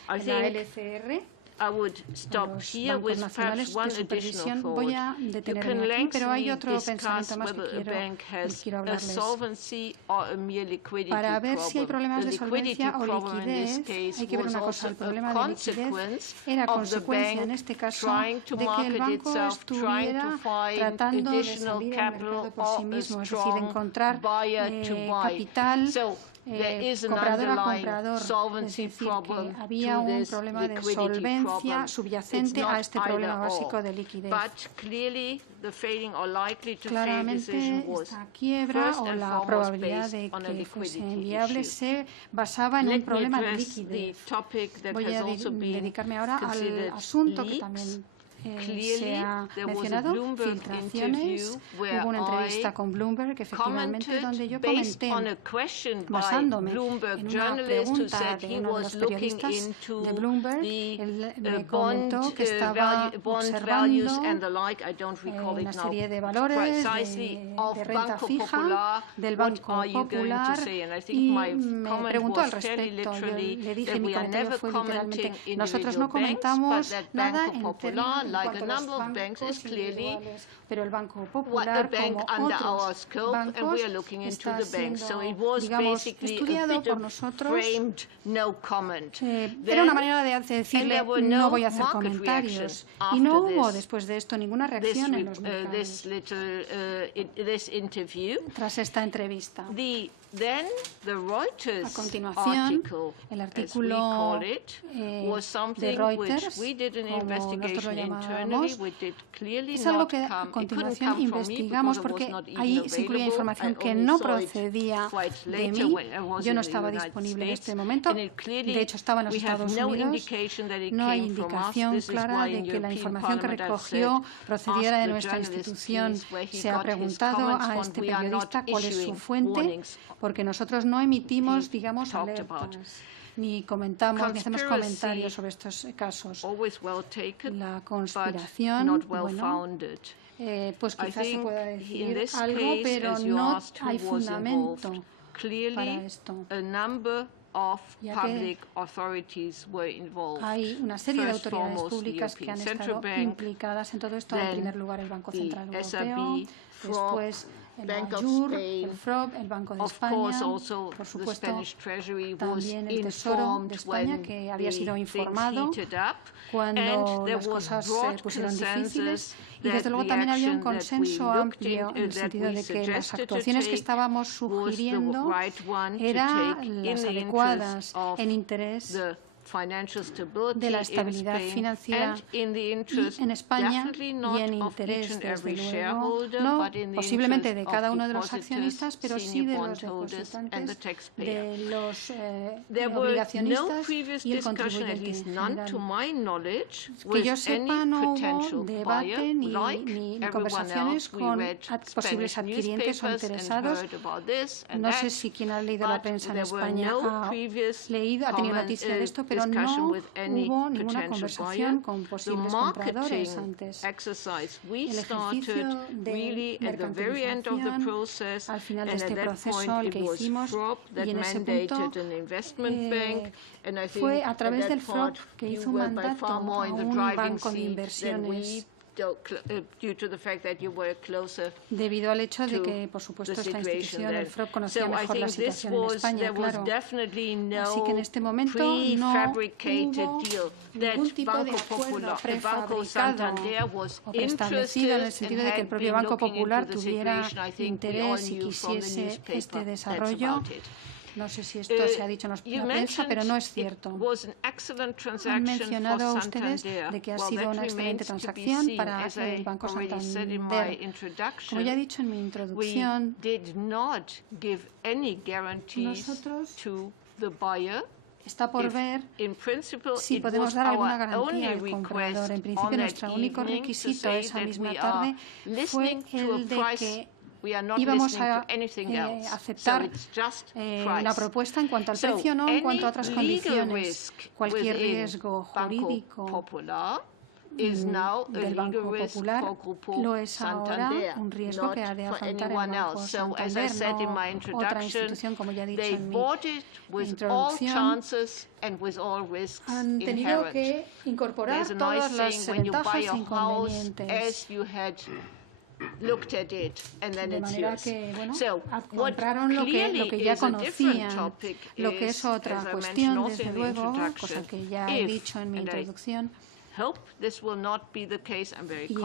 I think I would stop here with perhaps one additional thought. You can lengthily discuss whether a bank has a solvency or a mere liquidity problem. The liquidity problem in this case was also a consequence of the bank trying to market itself, trying to find additional capital or a strong buyer to buy. So there is an underlying solvency problem to this liquidity problem. It's not either or. But clearly, the failing or likely to fail decision was first and foremost based on a liquidity issue. Let me address the topic that has also been considered leaks. Clearly, there was a Bloomberg interview where I commented based on a question by Bloomberg journalist who said he was looking into the bond values and the like. I don't recall it now precisely, of Banco Popular. What are you going to say? And I think my comment was fairly literally that we are never commenting individual banks, but that Banco Popular, like a number of banks, is clearly a bank under our scope, and we are looking into the bank. So it was basically a bit of framed no comment. Era una manera de decirle no voy a hacer comentarios. Y no hubo después de esto ninguna reacción en los mercados tras esta entrevista. A continuación, el artículo de Reuters, como nosotros lo llamamos informábamos. Es algo que a continuación investigamos porque ahí se incluía información que no procedía de mí. Yo no estaba disponible en este momento. De hecho, estaba en los Estados Unidos. No hay indicación clara de que la información que recogió procediera de nuestra institución. Se ha preguntado a este periodista cuál es su fuente, porque nosotros no emitimos, digamos, alertas, ni comentamos, ni hacemos comentarios sobre estos casos. La conspiración, bueno, pues quizás se pueda decir algo, pero no hay fundamento para esto, ya que hay una serie de autoridades públicas que han estado implicadas en todo esto. En primer lugar, el Banco Central Europeo, después el AJUR, el FROB, el Banco de España, por supuesto, también el Tesoro de España, que había sido informado cuando las cosas se pusieron difíciles. Y desde luego también había un consenso amplio en el sentido de que las actuaciones que estábamos sugiriendo eran las adecuadas en interés de la estabilidad financiera y en España y en interés, desde luego, no posiblemente de cada uno de los accionistas, pero sí de los depositantes, de los obligacionistas y el contribuyente en general. Que yo sepa, no hubo debate ni conversaciones con posibles adquirientes o interesados. No sé si quien ha leído la prensa en España ha tenido noticia de esto, pero no hubo ninguna conversación con posibles compradores antes. El ejercicio de mercantilización al final de este proceso, el que hicimos, y en ese punto fue a través del FROB, que hizo un mandato a un banco de inversiones, debido al hecho de que, por supuesto, esta institución, el FROB, conocía mejor la situación en España, claro. Así que en este momento no hubo ningún tipo de acuerdo prefabricado o preestablecido, en el sentido de que el propio Banco Popular tuviera interés y quisiese este desarrollo. No sé si esto se ha dicho en la prensa, pero no es cierto. Han mencionado ustedes de que ha sido una excelente transacción para el Banco Santander. Como ya he dicho en mi introducción, nosotros está por ver si podemos dar alguna garantía al comprador. En principio, nuestro único requisito esa misma tarde fue el de que íbamos a aceptar una propuesta en cuanto al precio, no en cuanto a otras condiciones. Cualquier riesgo jurídico del Banco Popular lo es ahora un riesgo que ha de afrontar el Banco Santander, no otra institución, como ya he dicho en mi introducción. Han tenido que incorporar todas las ventajas e inconvenientes. De manera que, bueno, compraron lo que ya conocían. Lo que es otra cuestión, desde luego, cosa que ya he dicho en mi introducción, y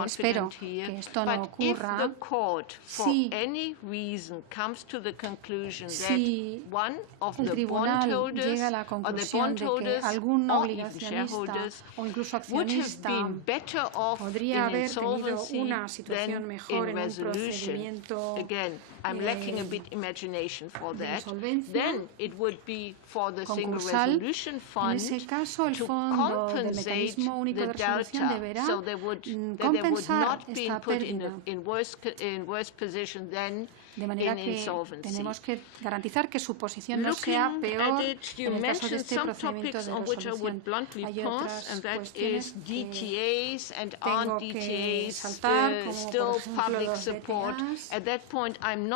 espero que esto no ocurra, si el tribunal llega a la conclusión de que algún obligacionista o incluso accionista podría haber tenido una situación mejor en un procedimiento de insolvencia concursal, en ese caso el Fondo del Mecanismo Único de Resolución deberá compensar esta pérdida. De manera que tenemos que garantizar que su posición no sea peor en el caso de este procedimiento de resolución. Hay otras cuestiones que tengo que saltar, como por ejemplo los DTAs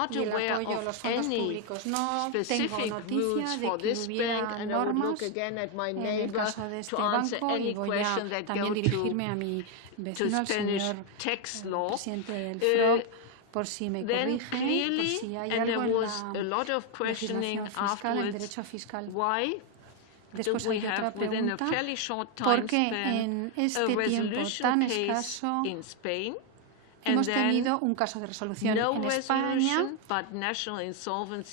y el apoyo a los fondos públicos. No tengo noticia de que hubiera normas en el caso de este banco, y voy a también dirigirme a mi vecino, al señor presidente del FROB, por si me corrige, por si hay algo en la legislación fiscal, el derecho fiscal. Después hay otra pregunta. ¿Por qué en este tiempo tan escaso hemos tenido un caso de resolución en España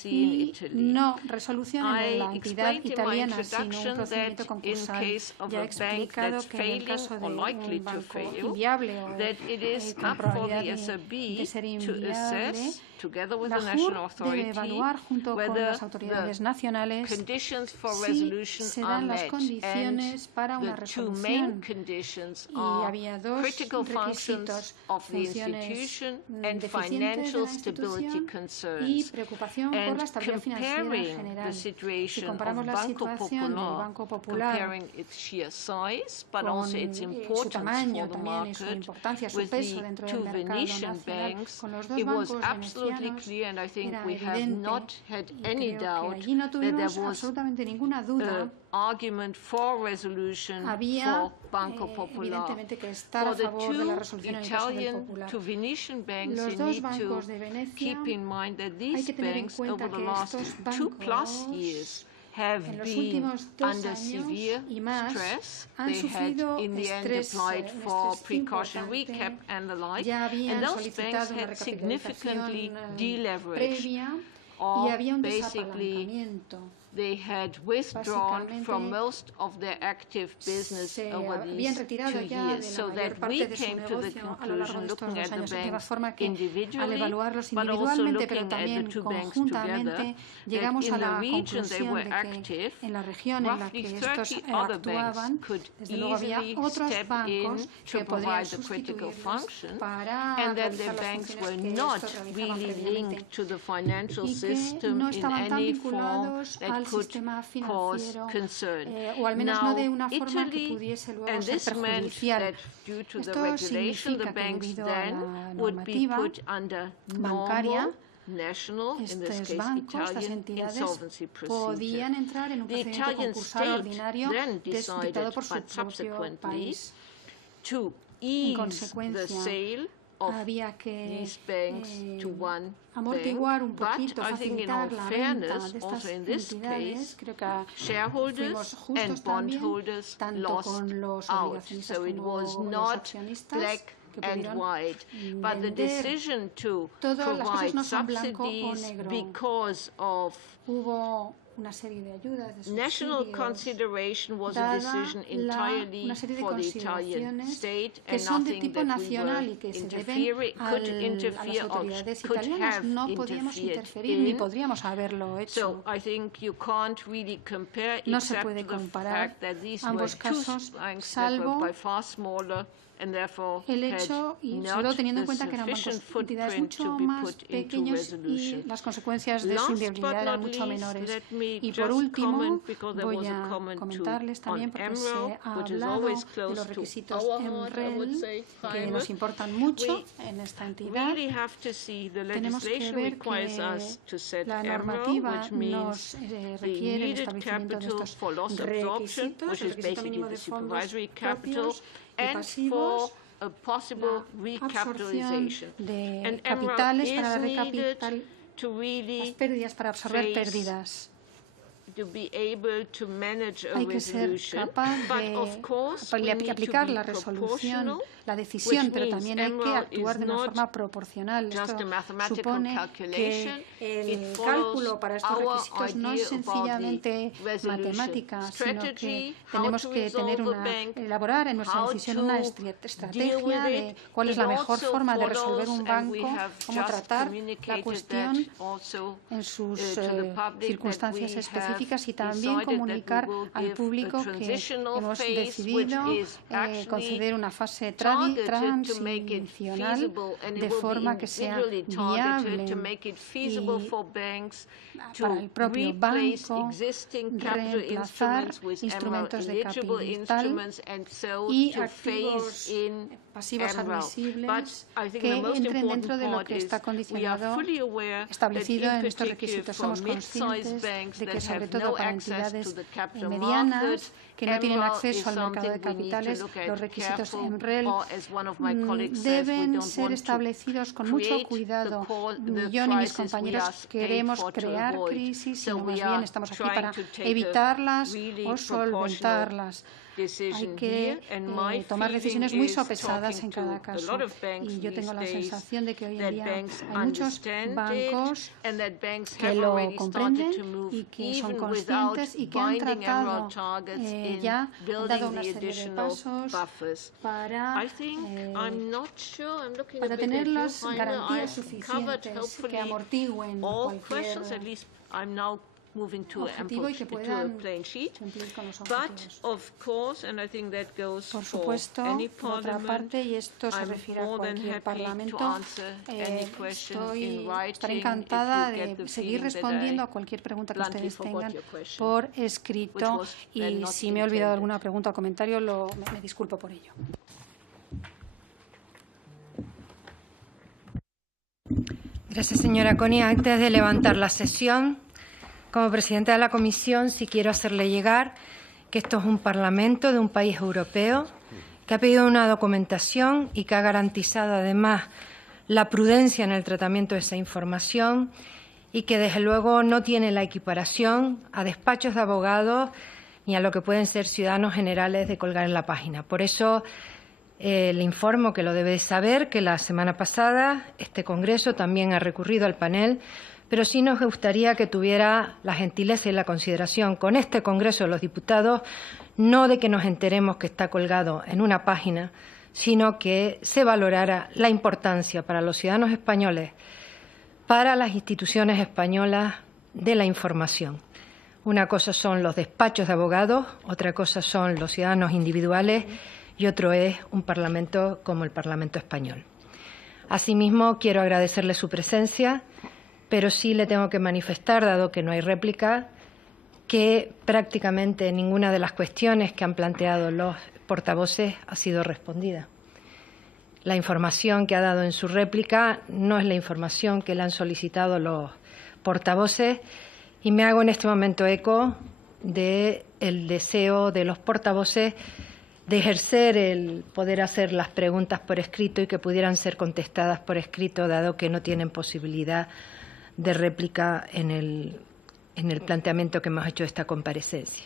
y no resolución en la entidad italiana, sino un procedimiento concursal. Ya he explicado que en el caso de un banco inviable o con probabilidad de ser inviable, la JUR debe evaluar junto con las autoridades nacionales si se dan las condiciones para una resolución. Y había dos requisitos: funciones deficientes de la institución y preocupación por la estabilidad financiera en general. Si comparamos la situación del Banco Popular con su tamaño, también su importancia, su peso dentro del mercado nacional, con los dos bancos venecianos, era evidente, y creo que allí no tuvimos absolutamente ninguna duda. Había evidentemente que estar a favor de la resolución en el caso del Popular. Los dos bancos de Venecia, hay que tener en cuenta que estos bancos en los últimos 2 años y más han sufrido estrés importante. Ya habían solicitado una recapitalización previa y había un desapalancamiento. They had withdrawn from most of their active business over these 2 years, so that we came to the conclusion, looking at the banks individually, but also looking at the 2 banks together, that in the region they were active, roughly 30 other banks could easily step in to provide the critical function, and that the banks were not really linked to the financial system in any form that could cause concern. Now, Italy, and this meant that due to the regulation, the banks then would be put under normal national, in this case Italian, insolvency procedure. The Italian state then decided, but subsequently, to ease the sale había que amortiguar un poquito, facilitar la venta de estas entidades. Creo que fuimos justos también, tanto con los obligacionistas como los accionistas, que pudieron vender. Todas las cosas no son blanco o negro. Hubo una serie de ayudas, de national consideration was a decision entirely for the Italian state and nothing that we were interfering, could interfere or could have interfered in. So I think you can't really compare, except the fact that these were 2 banks that were by far smaller and therefore had not the sufficient footprint to be put into resolution. Las consecuencias de su inviabilidad eran mucho menores. Y por último, voy a comentarles también, porque se ha hablado de los requisitos MREL que nos importan mucho en esta entidad. Tenemos que ver que la normativa nos requiere el establecimiento de estos requisitos, el requisito mínimo de fondos propios y pasivos, la absorción de capitales para la las pérdidas, para absorber pérdidas. Hay que ser capaz de aplicar la resolución, la decisión, pero también hay que actuar de una forma proporcional. Esto supone que el cálculo para estos requisitos no es sencillamente matemática, sino que tenemos que elaborar en nuestra decisión una estrategia de cuál es la mejor forma de resolver un banco, cómo tratar la cuestión en sus circunstancias específicas, y también comunicar al público que hemos decidido conceder una fase transicional de forma que sea viable y para el propio banco reemplazar instrumentos de capital y activos pasivos admisibles que entren dentro de lo que está condicionado, establecido en estos requisitos. Somos conscientes de que sobre sobre todo para entidades medianas que no tienen acceso al mercado de capitales. Los requisitos MREL deben ser establecidos con mucho cuidado. Ni yo ni mis compañeros queremos crear crisis, sino más bien estamos aquí para evitarlas o solventarlas. Hay que tomar decisiones muy sopesadas en cada caso. Y yo tengo la sensación de que hoy en día hay muchos bancos que lo comprenden y que son conscientes y que han tratado ya, han dado una serie de pasos para tener las garantías suficientes que amortigüen cualquier objetivo y que puedan cumplir con los objetivos. Por supuesto, por otra parte, y esto se refiere a cualquier parlamento, estaré encantada de seguir respondiendo a cualquier pregunta que ustedes tengan por escrito, y si me he olvidado alguna pregunta o comentario, me disculpo por ello. Gracias, señora König. Antes de levantar la sesión, como presidenta de la Comisión, sí quiero hacerle llegar que esto es un Parlamento de un país europeo que ha pedido una documentación y que ha garantizado además la prudencia en el tratamiento de esa información y que desde luego no tiene la equiparación a despachos de abogados ni a lo que pueden ser ciudadanos generales de colgar en la página. Por eso le informo que lo debe de saber, que la semana pasada este Congreso también ha recurrido al panel, pero sí nos gustaría que tuviera la gentileza y la consideración con este Congreso de los Diputados, no de que nos enteremos que está colgado en una página, sino que se valorara la importancia para los ciudadanos españoles, para las instituciones españolas, de la información. Una cosa son los despachos de abogados, otra cosa son los ciudadanos individuales y otro es un Parlamento como el Parlamento español. Asimismo, quiero agradecerle su presencia, pero sí le tengo que manifestar, dado que no hay réplica, que prácticamente ninguna de las cuestiones que han planteado los portavoces ha sido respondida. La información que ha dado en su réplica no es la información que le han solicitado los portavoces y me hago en este momento eco del deseo de los portavoces de ejercer el poder hacer las preguntas por escrito y que pudieran ser contestadas por escrito, dado que no tienen posibilidad de réplica en el planteamiento que hemos hecho de esta comparecencia.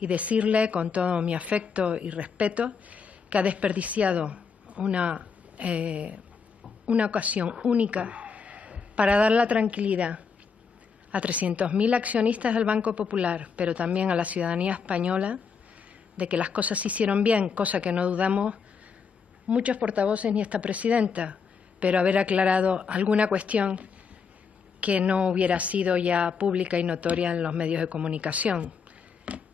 Y decirle con todo mi afecto y respeto que ha desperdiciado una ocasión única para dar la tranquilidad a 300.000 accionistas del Banco Popular, pero también a la ciudadanía española, de que las cosas se hicieron bien, cosa que no dudamos muchos portavoces ni esta presidenta, pero haber aclarado alguna cuestión que no hubiera sido ya pública y notoria en los medios de comunicación.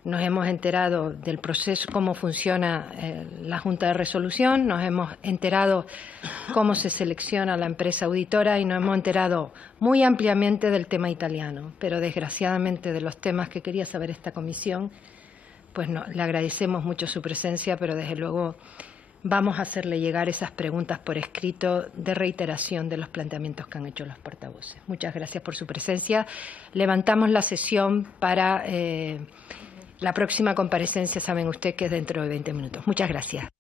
Nos hemos enterado del proceso, cómo funciona la Junta de Resolución, nos hemos enterado cómo se selecciona la empresa auditora y nos hemos enterado muy ampliamente del tema italiano, pero desgraciadamente de los temas que quería saber esta comisión, pues no, le agradecemos mucho su presencia, pero desde luego vamos a hacerle llegar esas preguntas por escrito de reiteración de los planteamientos que han hecho los portavoces. Muchas gracias por su presencia. Levantamos la sesión para la próxima comparecencia, saben ustedes que es dentro de 20 minutos. Muchas gracias.